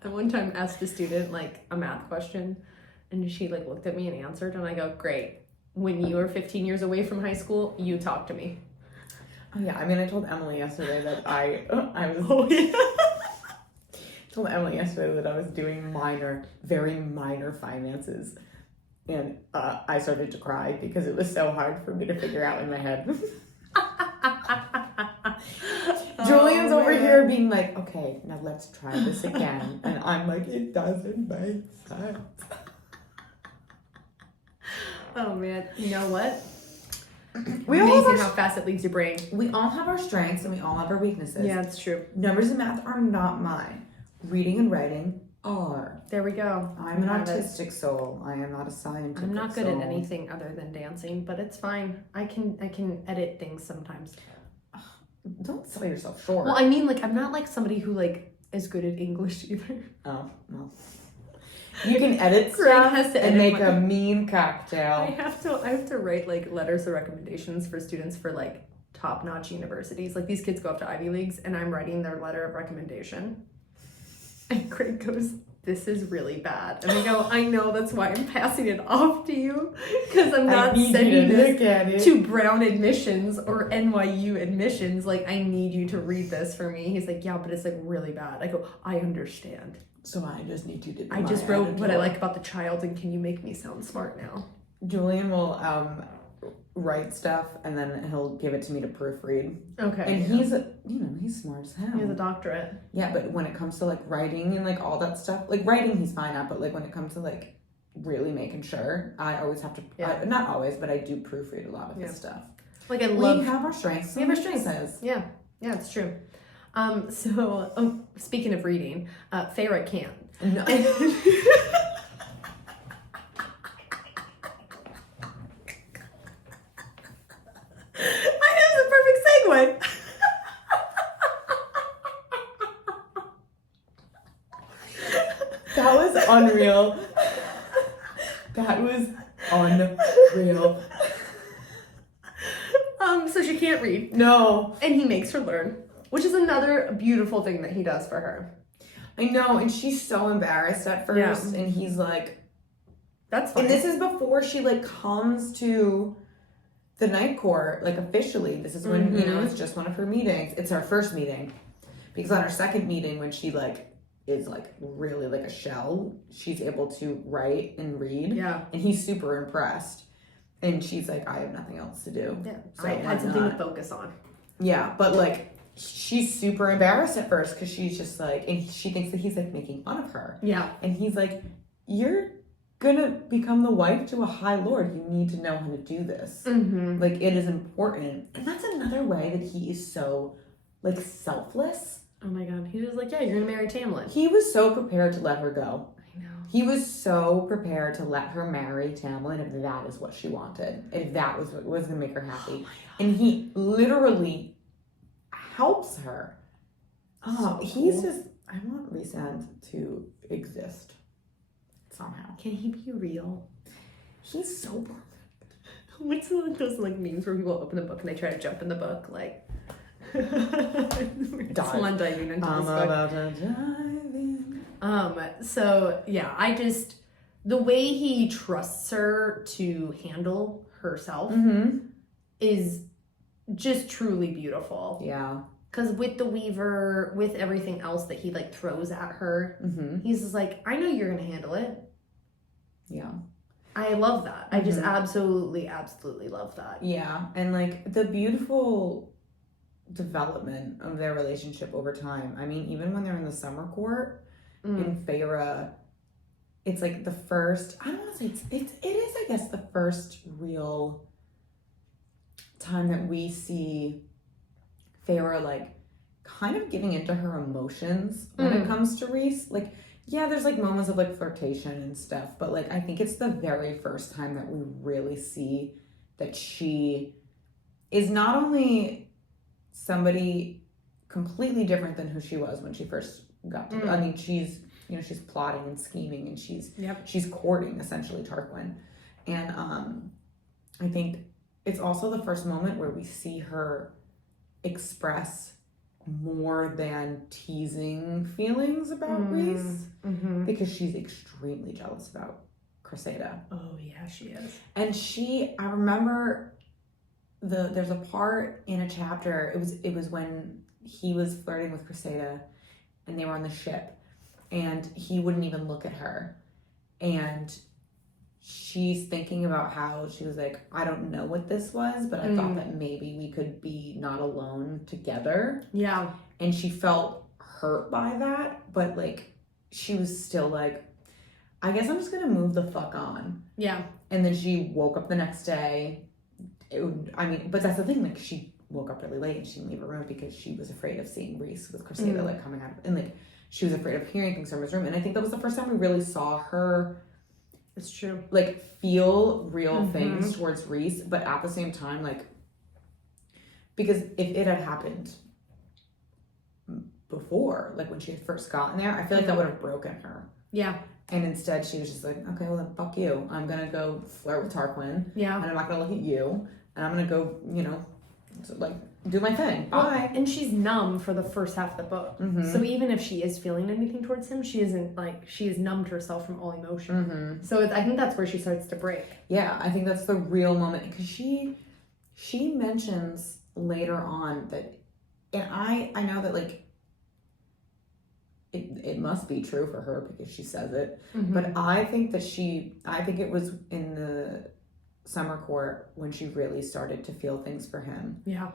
I one time asked a student like a math question, and she like looked at me and answered, and I go, "Great. When you are 15 years away from high school, you talk to me." Oh yeah, I mean, I told Emily yesterday that I was. Oh yeah. Told Emily yesterday that I was doing very minor finances, and I started to cry because it was so hard for me to figure out in my head. Julian's over here being like, okay, now let's try this again, and I'm like, it doesn't make sense. Oh man, you know what? We all Amazing how fast it leaves your brain. We all have our strengths and we all have our weaknesses. Yeah, it's true. Numbers and math are not mine. Reading and writing are. There we go. I'm an artistic soul. I am not a scientific I'm not good soul. at anything other than dancing, but it's fine. I can edit things sometimes. Don't sell yourself short. Well, I mean, like, I'm not like somebody who like as good at English either. Oh, well. You can edit Craig stuff has to and edit make a mean cocktail. I have to write like letters of recommendations for students for like top-notch universities. Like these kids go up to Ivy Leagues and I'm writing their letter of recommendation. And Craig goes, "This is really bad." And I go, "I know, that's why I'm passing it off to you. Because I'm not sending this to Brown admissions or NYU admissions. Like, I need you to read this for me." He's like, "Yeah, but it's like really bad." I go, "I understand. So I just need you to do I just wrote what I like about the child, and can you make me sound smart now?" Julian will write stuff and then he'll give it to me to proofread. Okay. And he's smart as hell. He has a doctorate. Yeah, but when it comes to like writing and like all that stuff, like writing he's fine at, but like when it comes to like really making sure, I always have to, not always, but I do proofread a lot of his stuff. Like we have our strengths. We have our strengths. Yeah, it's true. So speaking of reading, Farrah can't. No. Segue. That was unreal. That was unreal. So she can't read. No. And he makes her learn, which is another beautiful thing that he does for her. I know, and she's so embarrassed at first, and he's like, "That's fine." And this is before she like comes to the night court, like officially. This is when, it's just one of her meetings. It's our first meeting. Because on our second meeting, when she like is like really like a shell, she's able to write and read. Yeah. And he's super impressed. And she's like, "I have nothing else to do." Yeah. So I had something to focus on. Yeah, but like she's super embarrassed at first because she's just like, and she thinks that he's like making fun of her. Yeah. And he's like, "You're gonna become the wife to a high lord. You need to know how to do this. Mm-hmm. Like, it is important." And that's another way that he is so like selfless. Oh my god, he's just like, "Yeah, you're gonna marry Tamlin." He was so prepared to let her go. I know. He was so prepared to let her marry Tamlin if that is what she wanted, if that was what was gonna make her happy. And he literally helps her. Oh, he's just, I want Rhysand to exist somehow. Can he be real? He's so perfect. What's those like memes where people open the book and they try to jump in the book, like swan diving into this book. About to dive in. So yeah, the way he trusts her to handle herself is just truly beautiful. Yeah. Because with the Weaver, with everything else that he like throws at her, he's just like, "I know you're gonna handle it." Yeah. I love that. I just absolutely love that. Yeah. And like the beautiful development of their relationship over time. I mean, even when they're in the summer court in Farrah, it's like the first, I don't want to say it is, I guess, the first real time that we see Farrah like kind of giving into her emotions when it comes to Rhys. Like, yeah, there's like moments of like flirtation and stuff, but like I think it's the very first time that we really see that she is not only somebody completely different than who she was when she first got to. I mean, she's plotting and scheming, and she's courting essentially Tarquin, and I think it's also the first moment where we see her express more than teasing feelings about Rhys, because she's extremely jealous about Cressida. Oh yeah, she is. And I remember there's a part in a chapter, it was when he was flirting with Cressida and they were on the ship and he wouldn't even look at her, and she's thinking about how she was like, "I don't know what this was, but I thought that maybe we could be not alone together." Yeah. And she felt hurt by that, but like she was still like, "I guess I'm just gonna move the fuck on." Yeah. And then she woke up the next day. But that's the thing, like she woke up really late and she didn't leave her room because she was afraid of seeing Rhys with Cressida like coming out, and like she was afraid of hearing things from his room. And I think that was the first time we really saw her, it's true, like feel real things towards Rhys, but at the same time, like, because if it had happened before, like when she had first gotten there. I feel like that would have broken her. Yeah. And instead she was just like, okay, well then fuck you. I'm gonna go flirt with Tarquin. Yeah. And I'm not gonna look at you. And I'm gonna go, you know, like do my thing. Bye. Well, and she's numb for the first half of the book. Mm-hmm. So even if she is feeling anything towards him, she isn't like, she has numbed herself from all emotion. Mm-hmm. So I think that's where she starts to break. Yeah, I think that's the real moment, because she mentions later on that, and I know that like it must be true for her because she says it, Mm-hmm. but I think it was in the summer court when she really started to feel things for him. Yeah.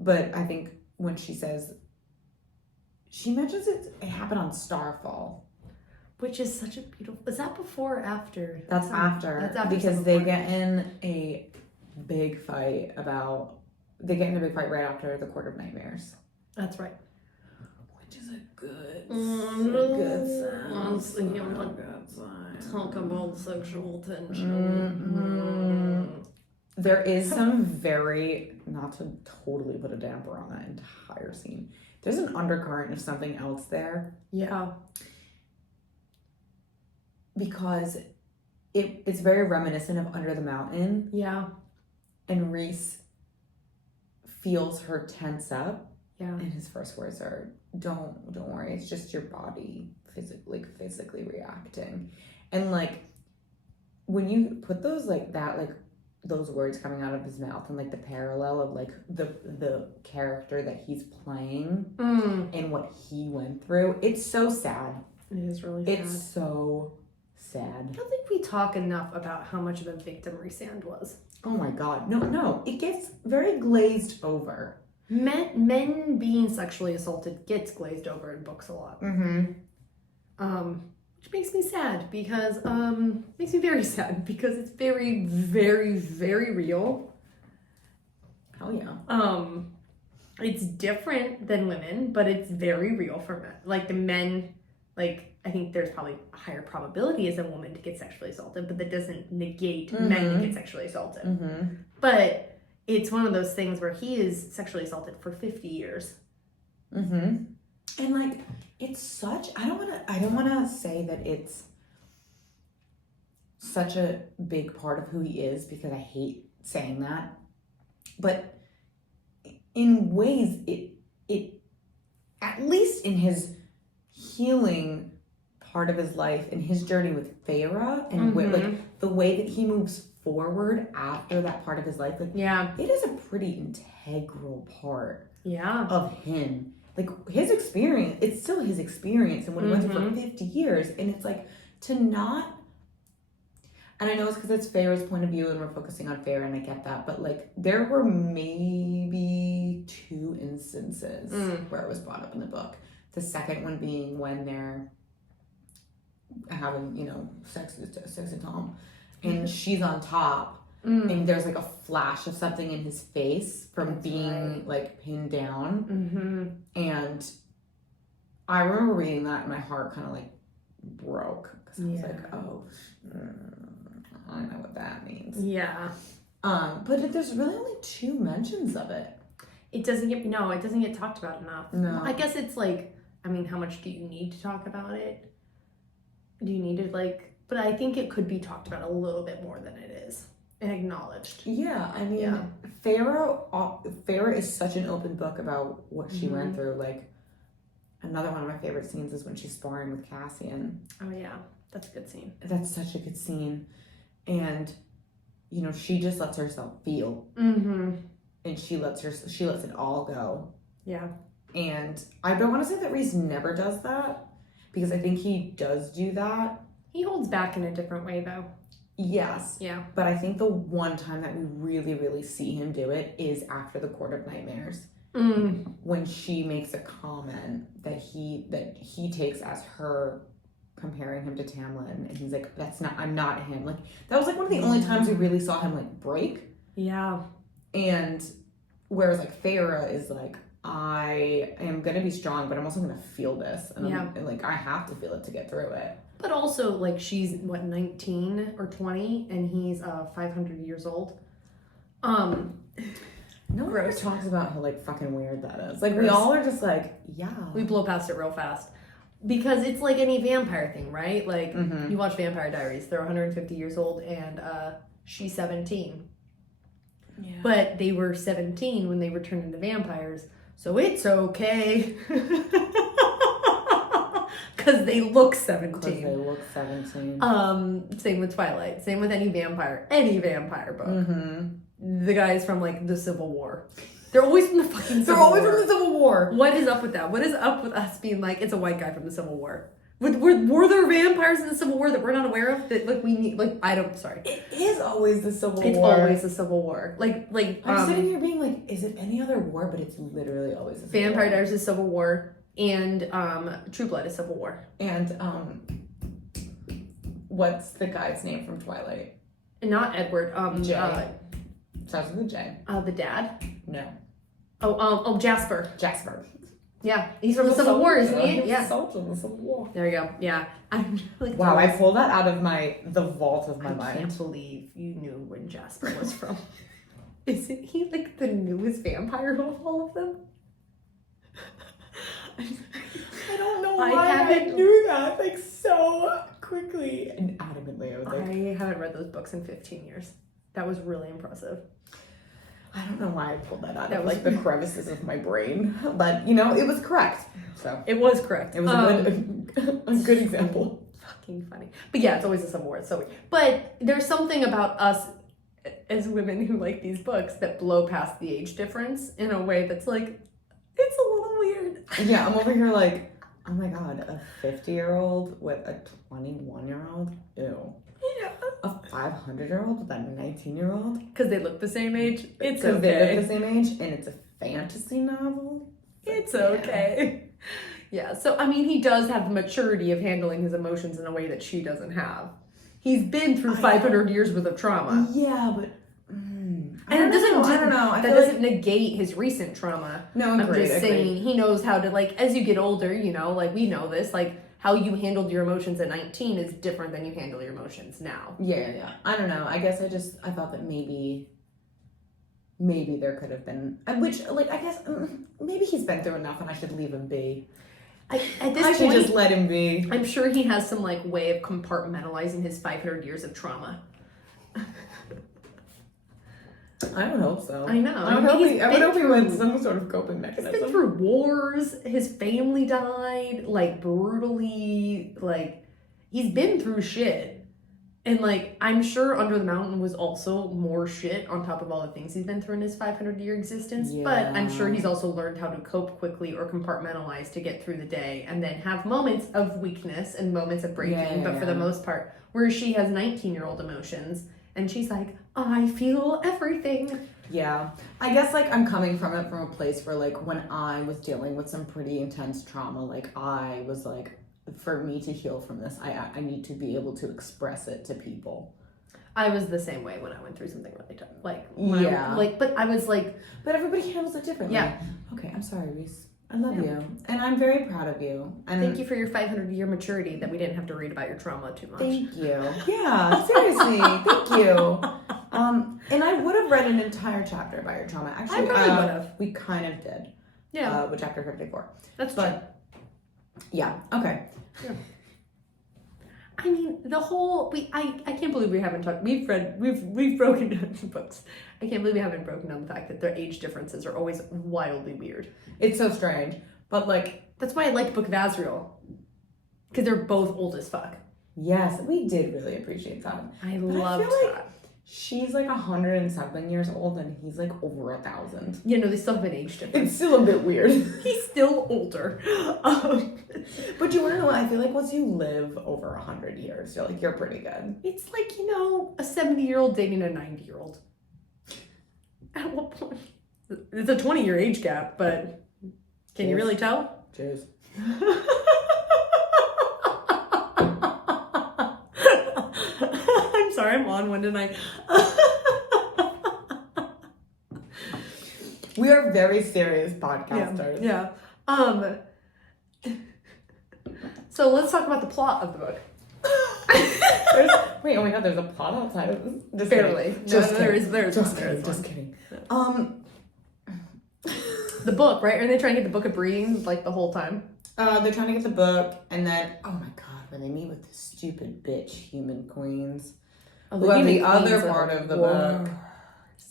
But I think when she mentions it happened on Starfall. Which is such a beautiful... Is that before or after? That's after. That's after because Summer they Court. get in a big fight right after the Court of Nightmares. That's right. Which is a good Honestly, talk about sexual tension. There is some very, not to totally put a damper on that entire scene, there's an undercurrent of something else there. Yeah. Because it's very reminiscent of Under the Mountain. Yeah. And Reese feels her tense up. Yeah. And his first words are, don't worry, it's just your body physically reacting. And like when you put those like that, like those words coming out of his mouth and like the parallel of like the character that he's playing and what he went through, it's so sad. It is really sad. It's so sad. I don't think we talk enough about how much of a victim Rhysand was. Oh my god. No. It gets very glazed over. Men being sexually assaulted gets glazed over in books a lot. Mm-hmm. Which makes me sad because makes me very sad because it's very, very, very real. Hell yeah. It's different than women, but it's very real for men. Like the men, like I think there's probably a higher probability as a woman to get sexually assaulted, but that doesn't negate men to get sexually assaulted. Mm-hmm. But it's one of those things where he is sexually assaulted for 50 years. Mm-hmm. And like, it's such, I don't want to say that it's such a big part of who he is because I hate saying that. But in ways, it at least in his healing part of his life, in his journey with Feyre, and like the way that he moves forward after that part of his life, like it is a pretty integral part of him. Like his experience, it's still his experience, and what he went through for 50 years, and it's like to not. And I know it's because it's Feyre's point of view, and we're focusing on Feyre, and I get that, but like there were maybe 2 instances where it was brought up in the book. The second one being when they're having, sex with Tom, and she's on top. And there's like a flash of something in his face from being like pinned down. And I remember reading that and my heart kind of like broke because I was like, oh, I know what that means. Yeah. But there's really only 2 mentions of it. It doesn't get talked about enough. No. I guess it's like, I mean, how much do you need to talk about it? Do you need to but I think it could be talked about a little bit more than it is. And acknowledged. Yeah, I mean, Feyre is such an open book about what she went through. Like, another one of my favorite scenes is when she's sparring with Cassian. Oh yeah, that's a good scene. That's such a good scene, and she just lets herself feel, and she lets it all go. Yeah, and I don't want to say that Rhys never does that because I think he does do that. He holds back in a different way though. Yes. Yeah. But I think the one time that we really, really see him do it is after the Court of Nightmares. When she makes a comment that he takes as her comparing him to Tamlin, and he's like, I'm not him. Like, that was like one of the only times we really saw him like break. Yeah. And whereas like Feyre is like, I am gonna be strong, but I'm also gonna feel this. And I have to feel it to get through it. But also, like, she's, 19 or 20, and he's 500 years old. No one ever Gross. talks about how like fucking weird that is. Like we Gross. all are just like, yeah. We blow past it real fast. Because it's like any vampire thing, right? Like, you watch Vampire Diaries. They're 150 years old, and she's 17. Yeah. But they were 17 when they were turned into vampires. So it's okay. Because they look 17. Because they look 17. Same with Twilight. Same with any vampire book. Mm-hmm. The guys from like the Civil War. They're always from the fucking Civil War. They're always from the Civil War. What is up with that? What is up with us being like, it's a white guy from the Civil War? Were there vampires in the Civil War that we're not aware of? That like we need, like, sorry. It is always the Civil War. It's always the Civil War. Like I'm sitting here being like, is it any other war? But it's literally always the Civil War. Vampire Diaries is Civil War, and True Blood is Civil War. And what's the guy's name from Twilight? Not Edward. Jay. Starts with a J. The dad. No. Oh, Jasper. Jasper. Yeah, he's from the Civil War, isn't he? Yeah. From the Civil War. There we go. Yeah. I'm like, Wow, I pulled that out of the vault of my I mind. can't believe you knew when Jasper was from. Isn't he like the newest vampire of all of them? I don't know I why I haven't- knew that like so quickly and adamantly. I was like, I haven't read those books in 15 years. That was really impressive. I don't know why I pulled that out That of was- like the crevices of my brain, but you know it was correct. So It was correct. it was a good example. Fucking funny. But yeah, it's always a Civil War. It's so weird. But there's something about us as women who like these books that blow past the age difference in a way that's like, it's a little weird. Yeah, I'm over here like, oh my god, a 50-year-old with a 21-year-old? Ew. Yeah. A 500-year-old with a 19-year-old? Because they look the same age. It's Because they okay. look the same age and it's a fantasy novel? It's okay. Yeah, so I mean, he does have the maturity of handling his emotions in a way that she doesn't have. He's been through 500 years worth of trauma. Yeah, but... And it doesn't, I don't know. That doesn't negate his recent trauma. No, I'm agreed, just saying he knows how to, like, as you get older, you know, like we know this, like how you handled your emotions at 19 is different than you handle your emotions now. Yeah. I don't know. I guess I thought that maybe there could have been, which, like, I guess maybe he's been through enough and I should leave him be. At this I should point, just let him be. I'm sure he has some, like, way of compartmentalizing his 500 years of trauma. I would hope so. I know. I would hope he had some sort of coping He's mechanism. been through wars. His family died, like, brutally. Like, he's been through shit. And, like, I'm sure Under the Mountain was also more shit on top of all the things he's been through in his 500-year existence. Yeah. But I'm sure he's also learned how to cope quickly or compartmentalize to get through the day and then have moments of weakness and moments of breaking. But for the most part, where she has 19-year-old emotions and she's like, I feel everything. Yeah. I guess, like, I'm coming from it from a place where, like, when I was dealing with some pretty intense trauma, like, I was like, for me to heal from this, I need to be able to express it to people. I was the same way when I went through something really tough. Like, but I was like... But everybody handles it differently. Yeah. Okay, I'm sorry, Reese. I love you. And I'm very proud of you. And Thank you for your 500-year maturity that we didn't have to read about your trauma too much. Thank you. Yeah, seriously. Thank you. And I would have read an entire chapter about your trauma. Actually, I probably would have. We kind of did. Yeah. With chapter 54. That's true. But, yeah, okay. Yeah. I mean, the whole I can't believe we haven't talked. We've broken down the books. I can't believe we haven't broken down the fact that their age differences are always wildly weird. It's so strange, but like that's why I liked Book of Azrael, because they're both old as fuck. Yes, we did really appreciate that. I but loved I feel like that. She's like 107 years old, and he's like over 1,000. You know, they still have an age difference. It's still a bit weird. He's still older. But you want to know what? I feel like once you live over 100 years, you're pretty good. It's like, a 70-year-old dating a 90-year-old. At what point? It's a 20-year age gap, but can you really tell? Cheers. I'm sorry, I'm on one tonight. We are very serious podcasters. Yeah. So let's talk about the plot of the book. Wait, oh my god, there's a plot outside of this? Just Barely. kidding. Just No, kidding. there is Just one. kidding. Just kidding. The book, right? Are they trying to get the book of breeding like the whole time? They're trying to get the book, and then, oh my god, when they meet with the stupid bitch human queens, who are the other part of the book.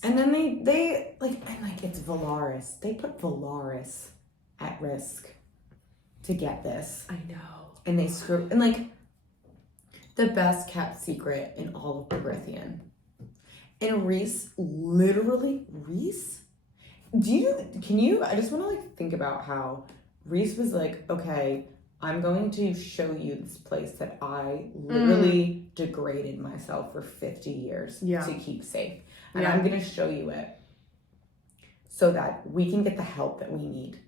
And then they it's Valaris. They put Valaris at risk to get this. I know. And they screw, and like, the best kept secret in all of Brithian. And Reese, I just want to like think about how Reese was like, okay, I'm going to show you this place that I literally degraded myself for 50 years to keep safe. And I'm going to show you it so that we can get the help that we need.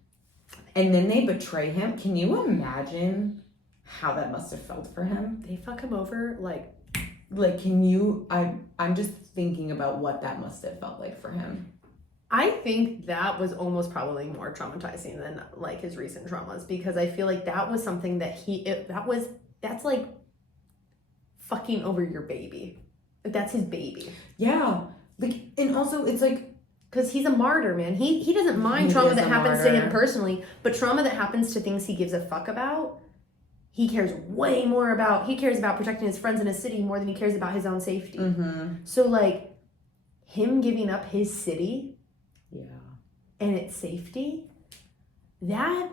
And then they betray him. Can you imagine how that must have felt for him? They fuck him over I'm just thinking about what that must have felt like for him. I think that was almost probably more traumatizing than like his recent traumas, because I feel like that was something that that's like fucking over your baby. Like, that's his baby. Yeah. Like, and also it's like, because he's a martyr, man. He doesn't mind trauma that happens to him personally, but trauma that happens to things he gives a fuck about, he cares way more about. He cares about protecting his friends in his city more than he cares about his own safety. So like, him giving up his city and its safety, that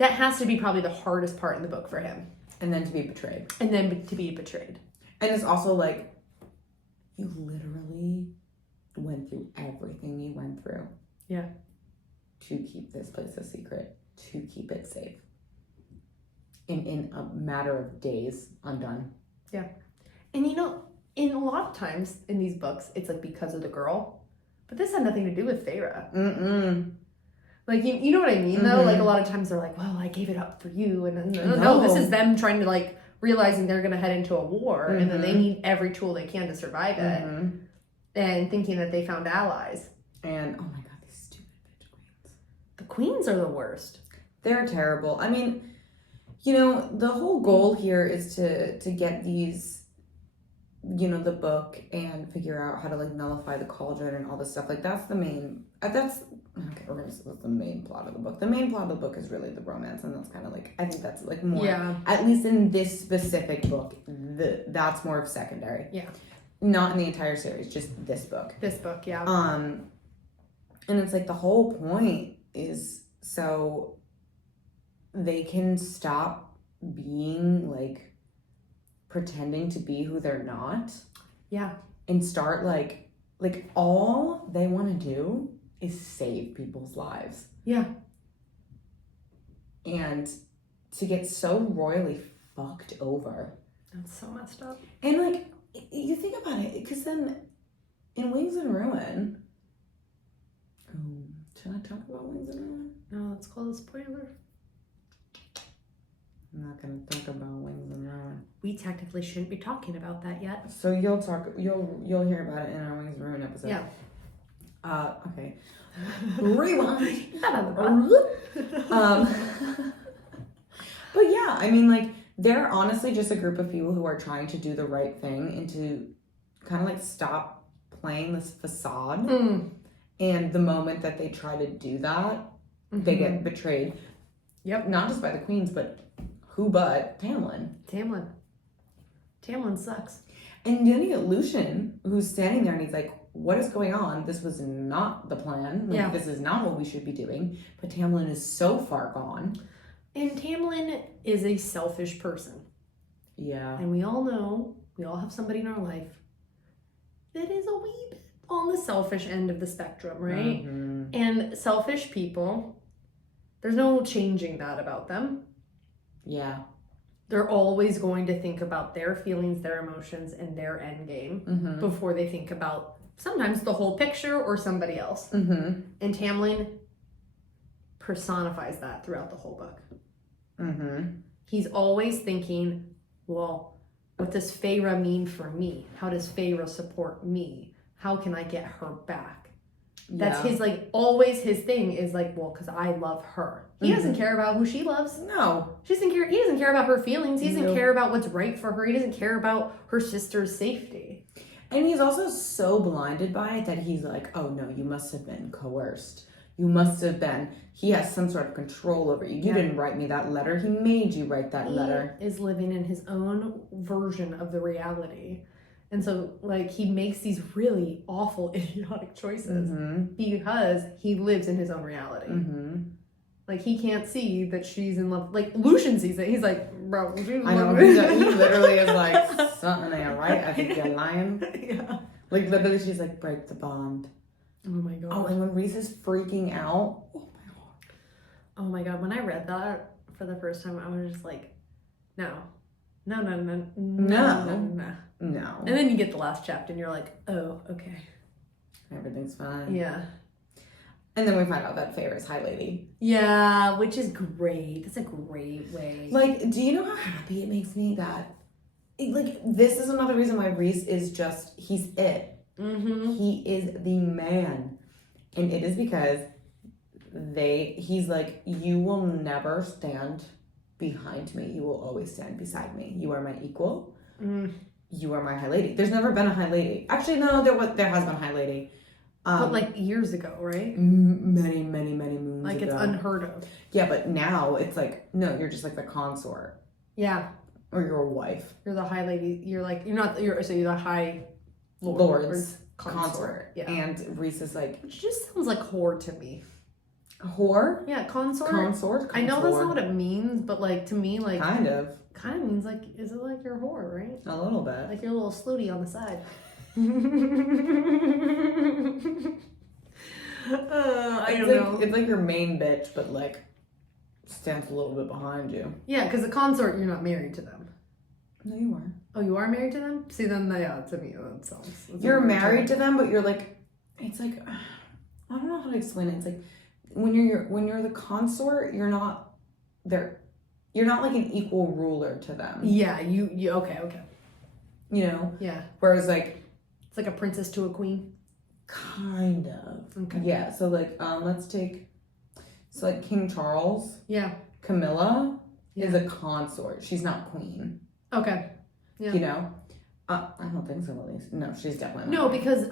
has to be probably the hardest part in the book for him. And then to be betrayed. And it's also like, you literally went through everything you went through. Yeah. To keep this place a secret, to keep it safe. In a matter of days, undone. Yeah. And you know, in a lot of times in these books, it's like because of the girl. But this had nothing to do with Feyre. Like, you know what I mean, though? Like, a lot of times they're like, well, I gave it up for you. And no, this is them trying to, like, realizing they're going to head into a war. And then they need every tool they can to survive it. And thinking that they found allies. And, oh my god, these stupid bitch queens. The queens are the worst. They're terrible. I mean, you know, the whole goal here is to get these, you know, the book and figure out how to like nullify the cauldron and all this stuff. Like, that's the main, that's the main plot of the book. The main plot of the book is really the romance, and that's kind of like, I think that's like more, at least in this specific book, that's more of secondary. Yeah. Not in the entire series, just this book. Yeah. And it's like the whole point is so they can stop being like pretending to be who they're not. Yeah. And start like all they want to do is save people's lives. Yeah. And to get so royally fucked over. That's so messed up. And like, you think about it, because then in Wings and Ruin, should I talk about Wings and Ruin? No, let's call it a spoiler. I'm not gonna talk about Wings and Ruin. We technically shouldn't be talking about that yet. So you'll hear about it in our Wings and Ruin episode. Yeah. Okay. Rewind. But yeah, I mean, like, they're honestly just a group of people who are trying to do the right thing and to kind of like stop playing this facade. And the moment that they try to do that, they get betrayed. Yep. Not just by the queens, but who but Tamlin. Tamlin sucks. And then you get Lucian, who's standing there and he's like, what is going on? This was not the plan. Like, this is not what we should be doing. But Tamlin is so far gone. And Tamlin is a selfish person. Yeah. And we all know, we all have somebody in our life that is a wee bit on the selfish end of the spectrum, right? And selfish people, there's no changing that about them. Yeah. They're always going to think about their feelings, their emotions, and their end game before they think about sometimes the whole picture or somebody else. And Tamlin personifies that throughout the whole book. He's always thinking, well, what does Feyre mean for me? How does Feyre support me? How can I get her back? That's his, like, always his thing is like, well, because I love her. He doesn't care about who she loves. No. He doesn't care about her feelings. He doesn't care about what's right for her. He doesn't care about her sister's safety. And he's also so blinded by it that he's like, oh no, you must have been coerced You must have been. He has some sort of control over you. You didn't write me that letter. He made you write that letter. He is living in his own version of the reality. And so, like, he makes these really awful, idiotic choices because he lives in his own reality. Like, he can't see that she's in love. Like, Lucian sees it. He's like, bro, she's in love. He literally is like, something ain't right. I think you're lying. Yeah. Like, literally, she's like, break the bond. Oh, my God. Oh, and when Reese is freaking out. Oh, my God. When I read that for the first time, I was just like, no. No. And then you get the last chapter and you're like, oh, okay. Everything's fine. Yeah. And then we find out that Fair is High Lady. Yeah, which is great. That's a great way. Like, do you know how happy it makes me that, like, this is another reason why Reese is just, he's it. He is the man. And it is because he's like, you will never stand behind me. You will always stand beside me. You are my equal. You are my High Lady. There's never been a High Lady. Actually, no, there has been a High Lady. But like years ago, right? Many moons like ago. It's unheard of. Yeah, but now it's like, no, you're just like the consort. Yeah. Or you're a wife. You're the High Lady. You're the High Lord's consort. Yeah. And Reese is like, which just sounds like whore to me. Whore? Yeah, consort. Consort. I know that's not what it means, but like to me, like kind of means like, is it like you're a whore, right? A little bit. Like you're a little slutty on the side. I don't know. It's like your main bitch, but like stands a little bit behind you. Yeah, because the consort, you're not married to them. No, you are. Oh, you are married to them? See, then yeah, to me that sounds. You're married to them, but you're like, it's like, I don't know how to explain it. It's like when you're the consort, you're not there. You're not like an equal ruler to them. Yeah, you okay. You know. Yeah. Whereas like. It's like a princess to a queen. Kind of. Okay. Yeah. So like, let's take. So like King Charles. Yeah. Camilla is a consort. She's not queen. Okay. Yeah. You know. I don't think so. At least no, she's definitely not. No, because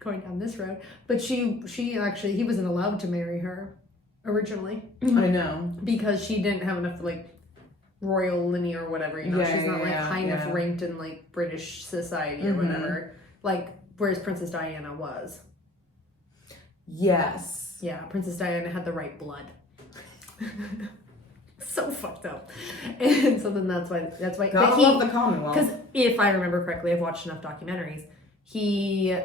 going down this road, but she actually he wasn't allowed to marry her originally. I know because she didn't have enough like. Royal lineage or whatever, you know, she's not like high enough ranked in like British society or whatever, like whereas Princess Diana was. Yes. Yeah, Princess Diana had the right blood. So fucked up. And so then that's why God love the Commonwealth. Because if I remember correctly, I've watched enough documentaries. He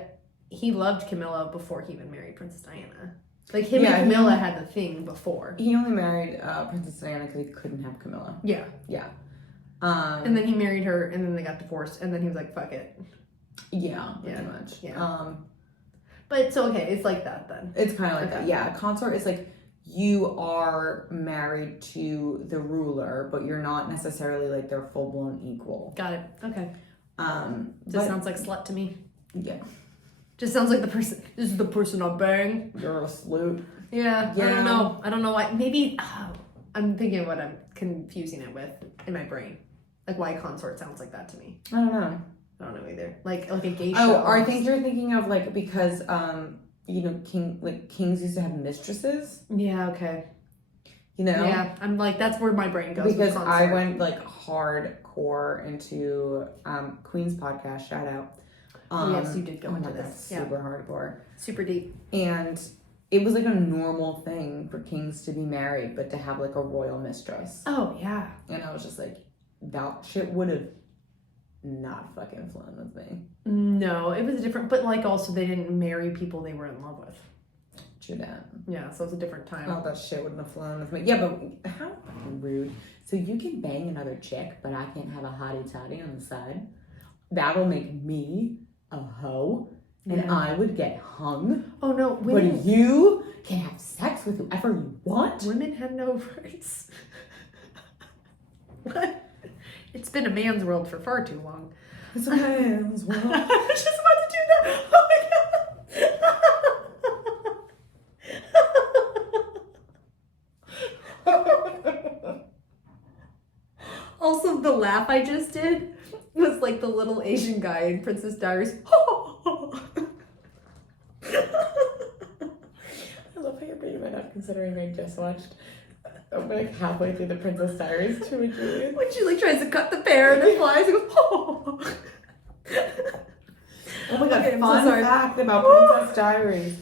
loved Camilla before he even married Princess Diana. Like him and Camilla had the thing before. He only married Princess Diana because he couldn't have Camilla. Yeah. Yeah. And then he married her, and then they got divorced, and then he was like, "Fuck it." Yeah, pretty much. Yeah. But so okay, it's like that then. It's kind of like that. Yeah, a consort is like you are married to the ruler, but you're not necessarily like their full blown equal. Got it. Okay. Just sounds like slut to me. Yeah. Just sounds like the person. This is the person I bang. You're a slut. Yeah. I don't know why. Maybe I'm thinking of what I'm confusing it with in my brain. Like why consort sounds like that to me. I don't know. I don't know either. Like a geisha. Oh, I think you're thinking of like because you know kings used to have mistresses. Yeah. Okay. You know. Yeah. I'm like that's where my brain goes. Because I went like hardcore into Queen's podcast. Shout out. Yes, you did go into this. Super hardcore. Super deep. And it was like a normal thing for kings to be married, but to have like a royal mistress. Oh, yeah. And I was just like, that shit would have not fucking flown with me. No, it was different, but like also they didn't marry people they were in love with. True that. Yeah, so it's a different time. Oh, that shit wouldn't have flown with me. Yeah, but how fucking rude. So you can bang another chick, but I can't have a hottie toddy on the side? That'll make me a hoe, and I would get hung. Oh no, women. But you can have sex with whoever you want. Women had no rights. What? It's been a man's world for far too long. It's a man's world. I was just about to do that. Oh my god. Also, the laugh I just did was like the little Asian guy in Princess Diaries. considering I just watched, I'm like halfway through the Princess Diaries trilogy. When she like tries to cut the pear and it flies and goes, oh. Oh my god, Okay, I'm so fun sorry. fact about Princess Diaries.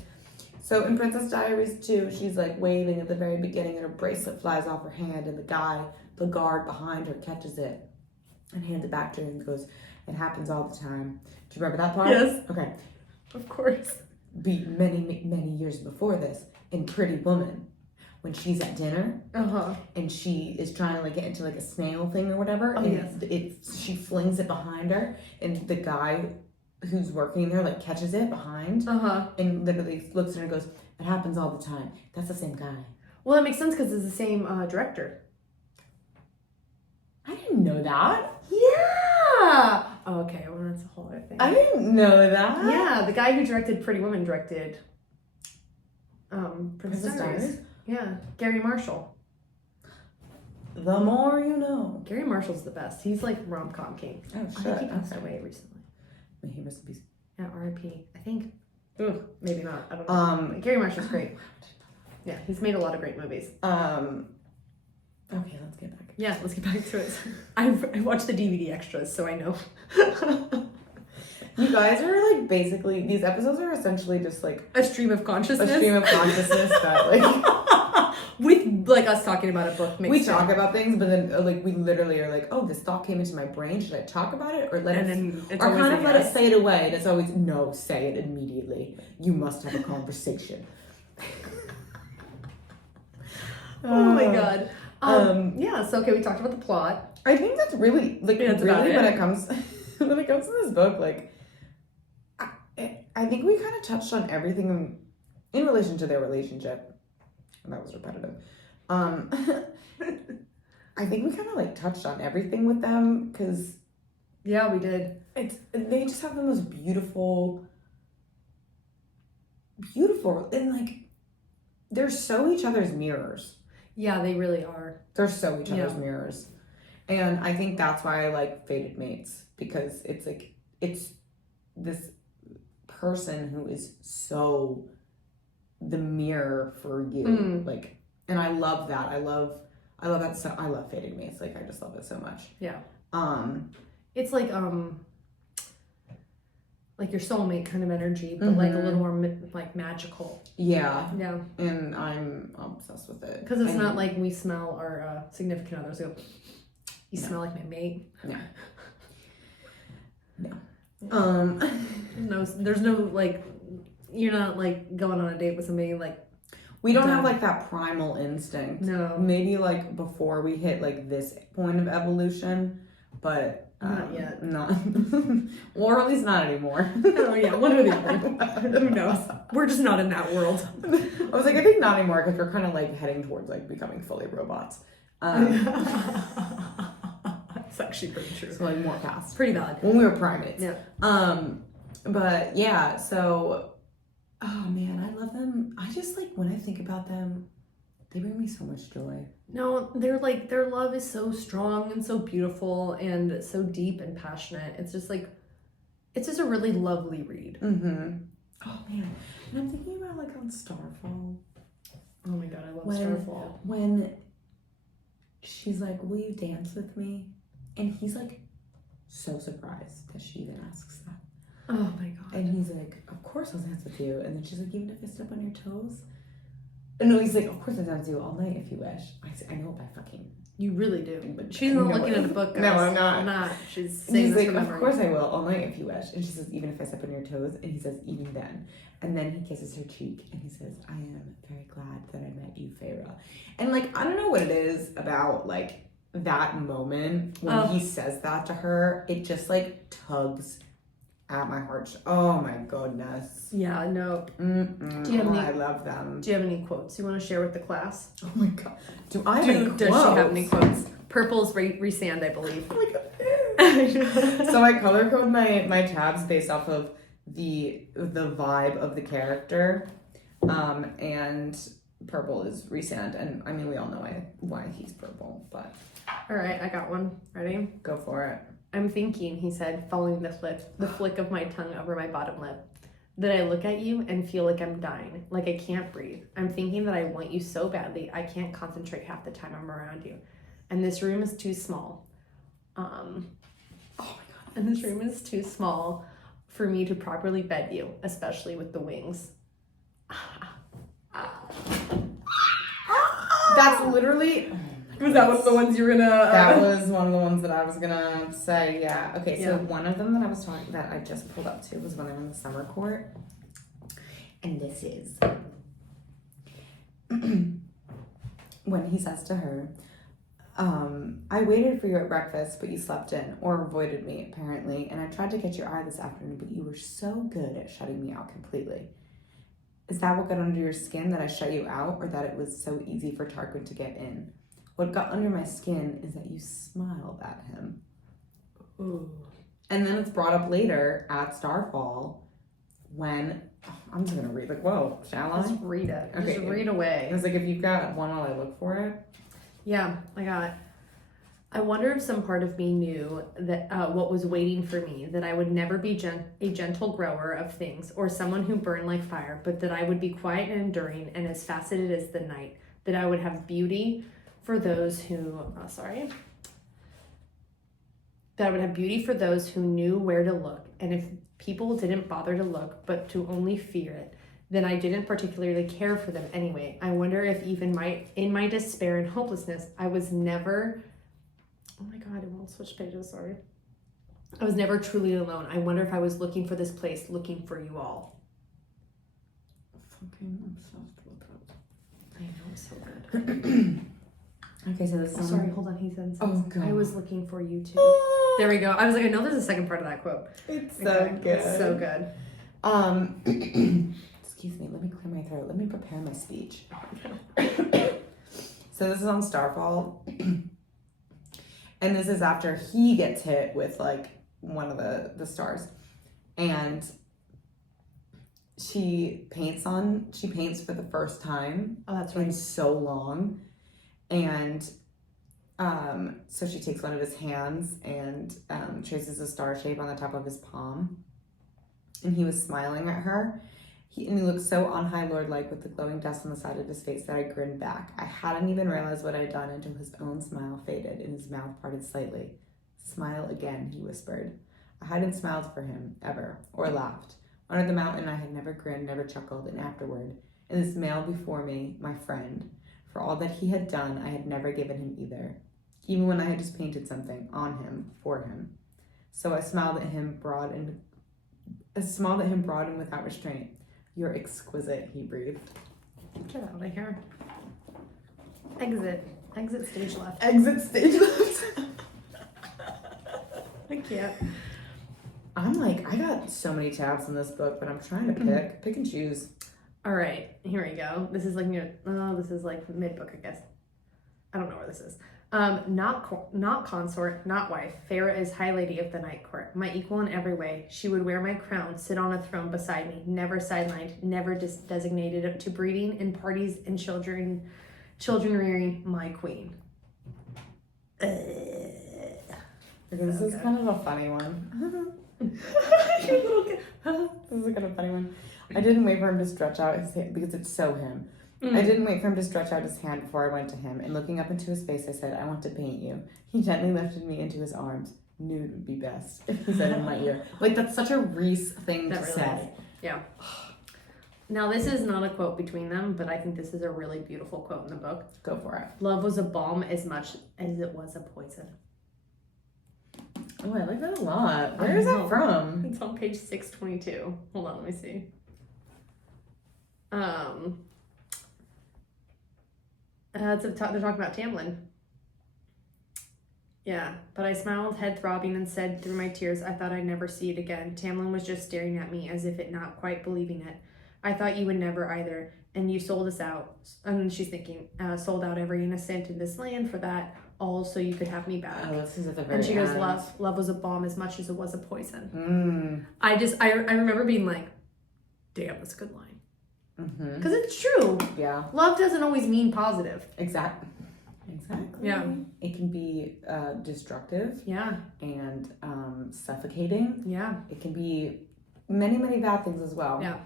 So in Princess Diaries 2, she's like waving at the very beginning and her bracelet flies off her hand and the guard behind her catches it and hands it back to her and goes, it happens all the time. Do you remember that part? Yes. Okay. Of course. Many years before this, in Pretty Woman, when she's at dinner and she is trying to like get into like a snail thing or whatever, she flings it behind her and the guy who's working there like catches it behind and literally looks at her and goes, it happens all the time. That's the same guy. Well, that makes sense because it's the same director. I didn't know that. Yeah. Oh, okay. Well, that's a whole other thing. I didn't know that. Yeah, the guy who directed Pretty Woman directed Princess Diaries. Diaries? Yeah, Gary Marshall. The more you know. Gary Marshall's the best. He's like rom-com king. Oh I shit. think he passed away recently. May he rest in peace. Yeah, R.I.P. I think. Ugh, maybe not. I don't know. Gary Marshall's great. Yeah, he's made a lot of great movies. Okay, let's get back. Yeah, let's get back to it. I watched the DVD extras, so I know. You guys are like basically, these episodes are essentially just like A stream of consciousness. that like with like us talking about a book. we talk about things, but then like we literally are like, oh, this thought came into my brain. Should I talk about it or let it say it away? And it's always no, say it immediately. You must have a conversation. Oh my god. Yeah. So okay, we talked about the plot. I think that's really like really when it comes to this book, like I think we kind of touched on everything in relation to their relationship. And that was repetitive. I think we kind of like touched on everything with them because yeah, we did. They just have the most beautiful, and like they're so each other's mirrors. Yeah, they really are. They're so each other's mirrors. And I think that's why I like Fated Mates, because it's like, it's this person who is so the mirror for you. Like, and I love that. I love that. So I love Fated Mates. Like, I just love it so much. Yeah. It's like your soulmate kind of energy, but like a little more like magical. Yeah. Yeah. And I'm obsessed with it. Because it's not like we smell our significant others go, you smell like my mate. No. No, there's no like, you're not like going on a date with somebody like. We don't have like that primal instinct. No. Maybe like before we hit like this point of evolution, but not yet. Not, or at least not anymore. Oh yeah, one or the other. Who knows? We're just not in that world. I was like, I think not anymore because we're kind of like heading towards like becoming fully robots. It's actually pretty true. So like more past. Pretty bad. When we were primates. Yeah. But yeah, so oh man, I love them. I just like when I think about them, they bring me so much joy. No, they're like, their love is so strong and so beautiful and so deep and passionate. It's just like, it's just a really lovely read. Mm-hmm. Oh man, and I'm thinking about like on Starfall. Oh my god, I love Starfall. When she's like, will you dance with me? And he's like so surprised that she even asks that. Oh my god. And he's like, of course I'll dance with you. And then she's like, even if I step on your toes? No, he's like, of course I'll dance with you all night if you wish. I know by fucking. You really do. But she's not looking at the book, guys. No, I'm not. I'm not. She's saying this like, from memory. Of course I will, all night if you wish. And she says, even if I step on your toes? And he says, even then. And then he kisses her cheek and he says, I am very glad that I met you, Feyre. And like, I don't know what it is about like that moment when he says that to her. It just like tugs at my heart. Oh my goodness. Yeah, no. Do you have any, I love them. Do you have any quotes you want to share with the class? Oh my god. Does she have any quotes? Purple's Resand, I believe. Oh my god. So I color code my tabs based off of the vibe of the character. And purple is Resand, and I mean we all know why he's purple, but alright, I got one. Ready? Go for it. I'm thinking, he said, following the flick of my tongue over my bottom lip. that I look at you and feel like I'm dying, like I can't breathe. I'm thinking that I want you so badly, I can't concentrate half the time I'm around you. And this room is too small. Oh my God. And this room is too small for me to properly bed you, especially with the wings. That's literally... Was that one of the ones you were gonna... That was one of the ones that I was gonna say, yeah. Okay, so Yeah. one of them that I was talking, that I just pulled up to was when they were in the summer court. And this is when he says to her, I waited for you at breakfast, but you slept in, or avoided me, apparently, and I tried to catch your eye this afternoon, but you were so good at shutting me out completely. Is that what got under your skin, that I shut you out, or that it was so easy for Tarquin to get in? What got under my skin is that you smiled at him. Ooh. And then it's brought up later at Starfall when... I'm just going to read, like, whoa, shall I? Just read it. Okay. Just read away. I was like, if you've got one while I look for it. Yeah, I got it. I wonder if some part of me knew that what was waiting for me, that I would never be a gentle grower of things or someone who burned like fire, but that I would be quiet and enduring and as faceted as the night, that I would have beauty for those who, that I would have beauty for those who knew where to look, and if people didn't bother to look, but to only fear it, then I didn't particularly care for them anyway. I wonder if even in my despair and hopelessness, I was never, oh my God, it won't switch pages, sorry. I was never truly alone. I wonder if I was looking for this place, looking for you all. Fucking obsessed with it. I know, it's so good. Okay, so this is... Sorry, hold on, he said, Oh, God. I was looking for you too. There we go. I was like, I know there's a second part of that quote. It's so good. It's so good. Excuse me, let me clear my throat. Let me prepare my speech. So this is on Starfall. And this is after he gets hit with, like, one of the stars. And she paints for the first time. Oh, that's in right. so long. And so she takes one of his hands and traces a star shape on the top of his palm. And he was smiling at her. He looked so on high lord-like with the glowing dust on the side of his face that I grinned back. I hadn't even realized what I'd done until his own smile faded and his mouth parted slightly. Smile again, he whispered. I hadn't smiled for him, ever, or laughed. Under the mountain I had never grinned, never chuckled, and afterward, in this male before me, my friend, for all that he had done, I had never given him either, even when I had just painted something on him, for him. So I smiled at him broad and without restraint. You're exquisite, he breathed. Get out of here. Exit stage left. Exit stage left. I can't. I'm like, I got so many tabs in this book, but I'm trying to pick and choose. All right, here we go. This is like this is like mid-book, I guess. I don't know where this is. Not consort, not wife. Farah is high lady of the night court, my equal in every way. She would wear my crown, sit on a throne beside me, never sidelined, never designated to breeding and parties and children rearing, my queen. Okay, this is kind of a funny one. You little kid. This is kind of a funny one. I didn't wait for him to stretch out his hand because it's so him. I didn't wait for him to stretch out his hand before I went to him, and looking up into his face, I said, I want to paint you. He gently lifted me into his arms. Nude would be best, he said in my ear. Like, that's such a Reese thing to say. Yeah. Now, this is not a quote between them, but I think this is a really beautiful quote in the book. Go for it. Love was a balm as much as it was a poison. Oh, I like that a lot. Where is that from? It's on page 622. Hold on, let me see. They're talking about Tamlin. Yeah, but I smiled, head throbbing, and said through my tears, I thought I'd never see it again. Tamlin was just staring at me as if it not quite believing it. I thought you would never either, and you sold us out. And she's thinking, sold out every innocent in this land for that, all so you could have me back. Oh, this is at the very And she goes, end. love was a balm as much as it was a poison. Mm. I remember being like, damn, that's a good line. Mm-hmm. Because it's true. Yeah. Love doesn't always mean positive. Exactly. Yeah. It can be destructive Yeah. and suffocating. Yeah. It can be many, many bad things as well. Yeah.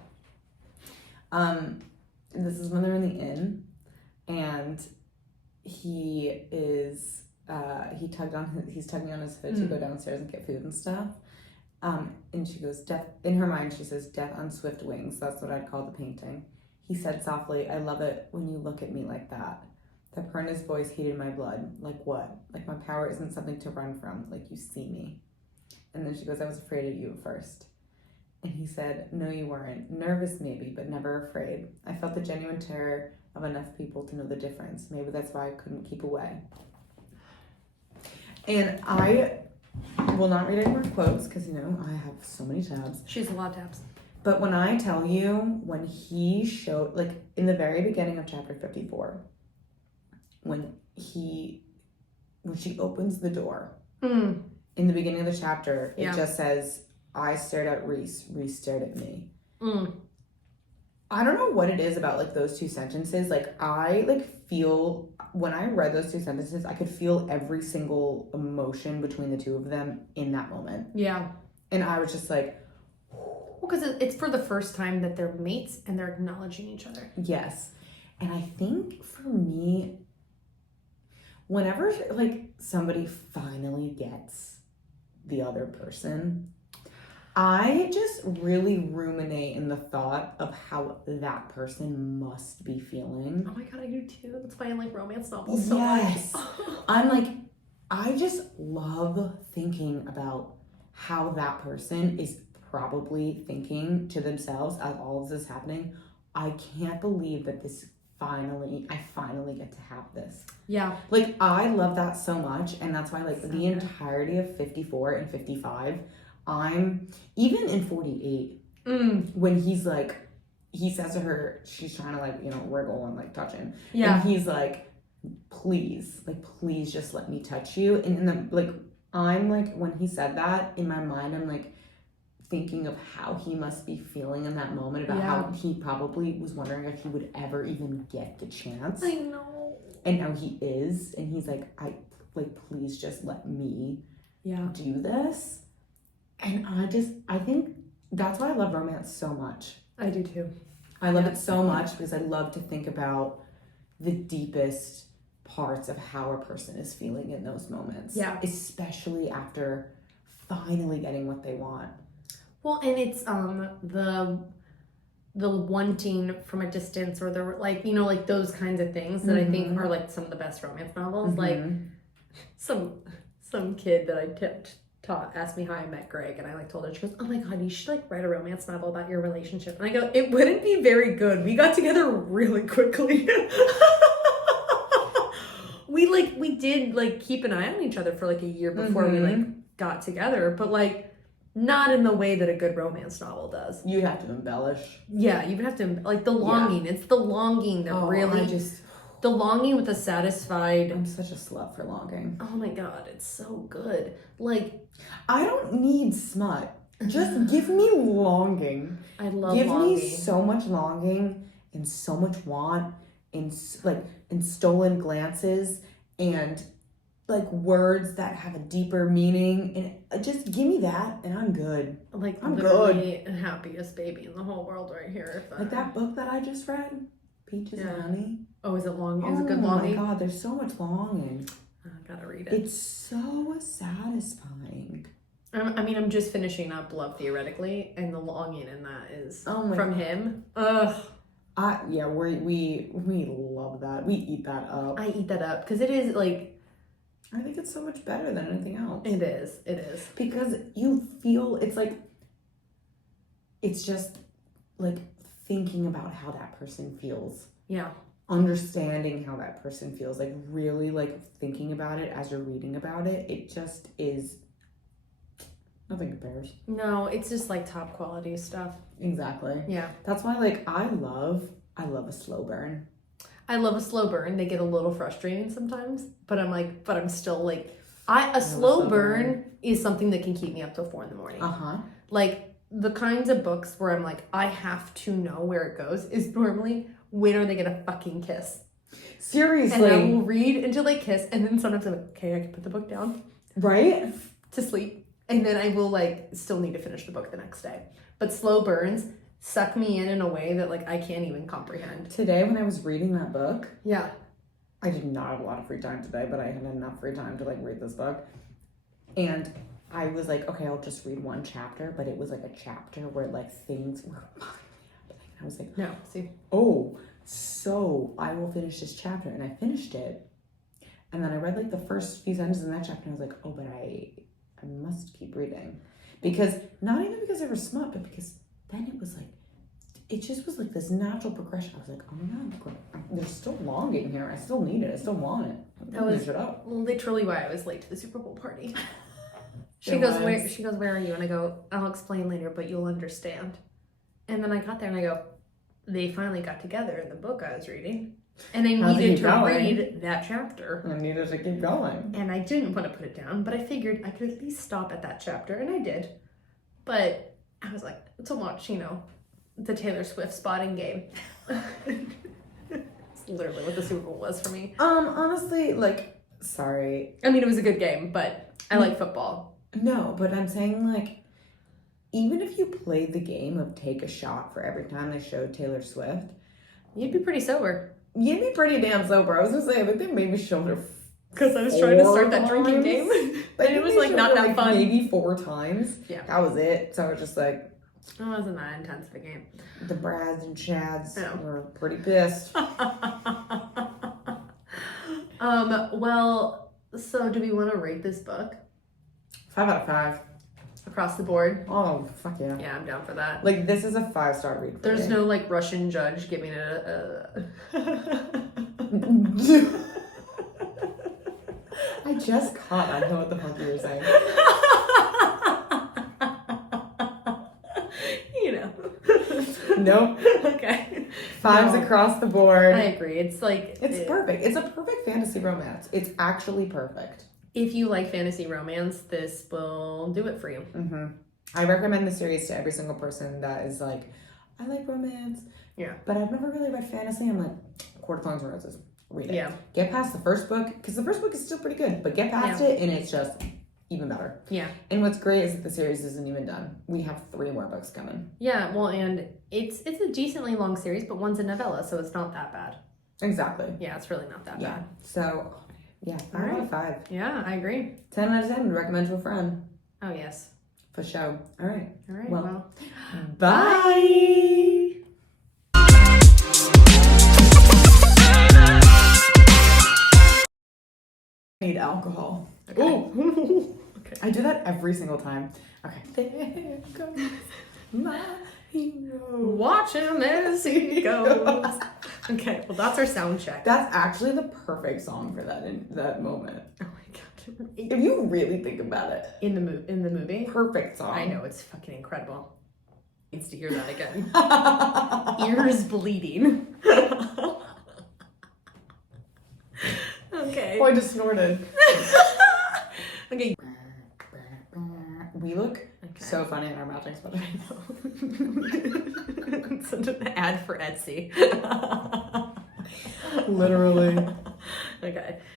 This is when they're in the inn, and he's tugging on his hood to go downstairs and get food and stuff. And she goes, death, in her mind, she says, death on swift wings. That's what I'd call the painting. He said softly, I love it when you look at me like that. The purr in his voice heated my blood. Like what? Like my power isn't something to run from. Like you see me. And then she goes, I was afraid of you at first. And he said, no, you weren't. Nervous maybe, but never afraid. I felt the genuine terror of enough people to know the difference. Maybe that's why I couldn't keep away. And I will not read any more quotes because, you know, I have so many tabs. She has a lot of tabs. But when I tell you, when he showed, like, in the very beginning of chapter 54, when she opens the door, in the beginning of the chapter, it just says, I stared at Reese stared at me. I don't know what it is about, like, those two sentences. Like, I, like, feel, when I read those two sentences, I could feel every single emotion between the two of them in that moment. Yeah. And I was just like, well, because it's for the first time that they're mates and they're acknowledging each other. yes. And I think for me, whenever, like, somebody finally gets the other person, I just really ruminate in the thought of how that person must be feeling. Oh my god, I do too. That's why I like romance novels so much. I'm like, I just love thinking about how that person is probably thinking to themselves as all of this is happening. I can't believe that I finally get to have this. Yeah. Like, I love that so much, and that's why, like, the entirety of 54 and 55, I'm, even in 48, when he's like, he says to her, she's trying to, like, you know, wriggle and, like, touch him. Yeah. And he's like, please just let me touch you. And in the, like, I'm like, when he said that, in my mind, I'm like, thinking of how he must be feeling in that moment, about how he probably was wondering if he would ever even get the chance. I know. And now he is, and he's like, please just let me do this. And I think that's why I love romance so much. I do too. I love it so much because I love to think about the deepest parts of how a person is feeling in those moments. Yeah. Especially after finally getting what they want. Well, and it's the wanting from a distance, or the, like, you know, like those kinds of things that I think are like some of the best romance novels. Like some kid that I taught asked me how I met Greg, and I like told her, she goes, oh my god, you should like write a romance novel about your relationship. And I go, it wouldn't be very good. We got together really quickly. we did like keep an eye on each other for like a year before we like got together, but like not in the way that a good romance novel does. You have to embellish. Yeah, you would have to, like, the longing. Yeah. It's the longing that the longing with a satisfied. I'm such a slut for longing. Oh my god, it's so good. Like, I don't need smut. Just give me longing. I love longing. Give me so much longing and so much want and stolen glances and like words that have a deeper meaning, and just give me that and I'm good. Like, I'm literally the happiest baby in the whole world right here. Like that book that I just read, Peaches and Honey. Oh, is it long? Is it good longing? Oh my god, there's so much longing. I gotta read it. It's so satisfying. I mean, I'm just finishing up Love Theoretically, and the longing in that is from him. Ugh. We love that. We eat that up. I eat that up because it is like, I think it's so much better than anything else. It is. Because you feel, it's like, it's just like thinking about how that person feels. Yeah. Understanding how that person feels. Like really like thinking about it as you're reading about it. It just is, nothing compares. No, it's just like top quality stuff. Exactly. Yeah. That's why like I love a slow burn. I love a slow burn. They get a little frustrating sometimes, but I'm still like, a slow burn is something that can keep me up till 4 a.m. Like the kinds of books where I'm like, I have to know where it goes is normally, when are they gonna fucking kiss? Seriously. And I will read until they kiss, and then sometimes I'm like, okay, I can put the book down. Right? To sleep. And then I will like still need to finish the book the next day. But slow burns suck me in a way that like I can't even comprehend. Today when I was reading that book, Yeah. I did not have a lot of free time today, but I had enough free time to like read this book. And I was like, okay, I'll just read one chapter, but it was like a chapter where like things were happening. I was like, No, see. oh, so I will finish this chapter. And I finished it. And then I read like the first few sentences in that chapter and I was like, oh, but I must keep reading. Because, not even because they were smut, but because then it was like, it just was like this natural progression. I was like, oh my God, there's still longing here. I still need it. I still want it. That was finish it up. literally why I was late to the Super Bowl party. She It goes, was. where are you? And I go, I'll explain later, but you'll understand. And then I got there and I go, they finally got together in the book I was reading. And I How's it needed to going? read that chapter. I needed to keep going. And I didn't want to put it down, but I figured I could at least stop at that chapter, and I did. But I was like, to watch, the Taylor Swift spotting game. It's literally what the Super Bowl was for me. Honestly, like, sorry. I mean, it was a good game, but I like football. No, but I'm saying, like, even if you played the game of take a shot for every time they showed Taylor Swift, You'd be pretty sober. you'd be pretty damn sober. I was gonna say, I think they maybe showed her Because I was trying to start 4 that drinking times. game. Like, And it was they like showed not her, that fun. Maybe 4 times. Yeah. That was it. So I was just like, It wasn't that intense of a game. the Brads and Chads No. were pretty pissed. Well, so do we want to rate this book 5 out of 5. across the board? Oh, fuck yeah. Yeah, I'm down for that. Like, this is a 5-star read. For There's me. no like Russian judge giving it a I just caught. I know what the fuck you were saying. Nope. Okay. 5s No. across the board. I agree. It's like It's perfect. It's a perfect fantasy romance. It's actually perfect. if you like fantasy romance, this will do it for you. Mm-hmm. I recommend the series to every single person that is like, I like romance. Yeah. But I've never really read fantasy. I'm like, Court of Thorns and Roses. Read it. Yeah. Get past the first book, because the first book is still pretty good, but get past it and it's just even better. Yeah. And what's great is that the series isn't even done. We have 3 more books coming. Yeah. Well, and it's a decently long series, but one's a novella, so it's not that bad. Exactly. Yeah, it's really not that Yeah. bad. So, yeah, 5 out of 5. Yeah, I agree. 10 out of 10 would recommend to a friend. Oh yes. For show. All right. All right. Well, Well. Bye. I need alcohol. Okay. Ooh. Okay. I do that every single time. Okay. There goes my hero. Watch him as he goes. Okay. Well, that's our sound check. That's actually the perfect song for that moment. Oh my god. If you really think about it. In the movie. Perfect song. I know, it's fucking incredible. Needs to hear that again. Ears bleeding. Okay. Oh, I just snorted. Okay. We look Okay. so funny in our matching sweaters. Such an ad for Etsy. Literally. Okay.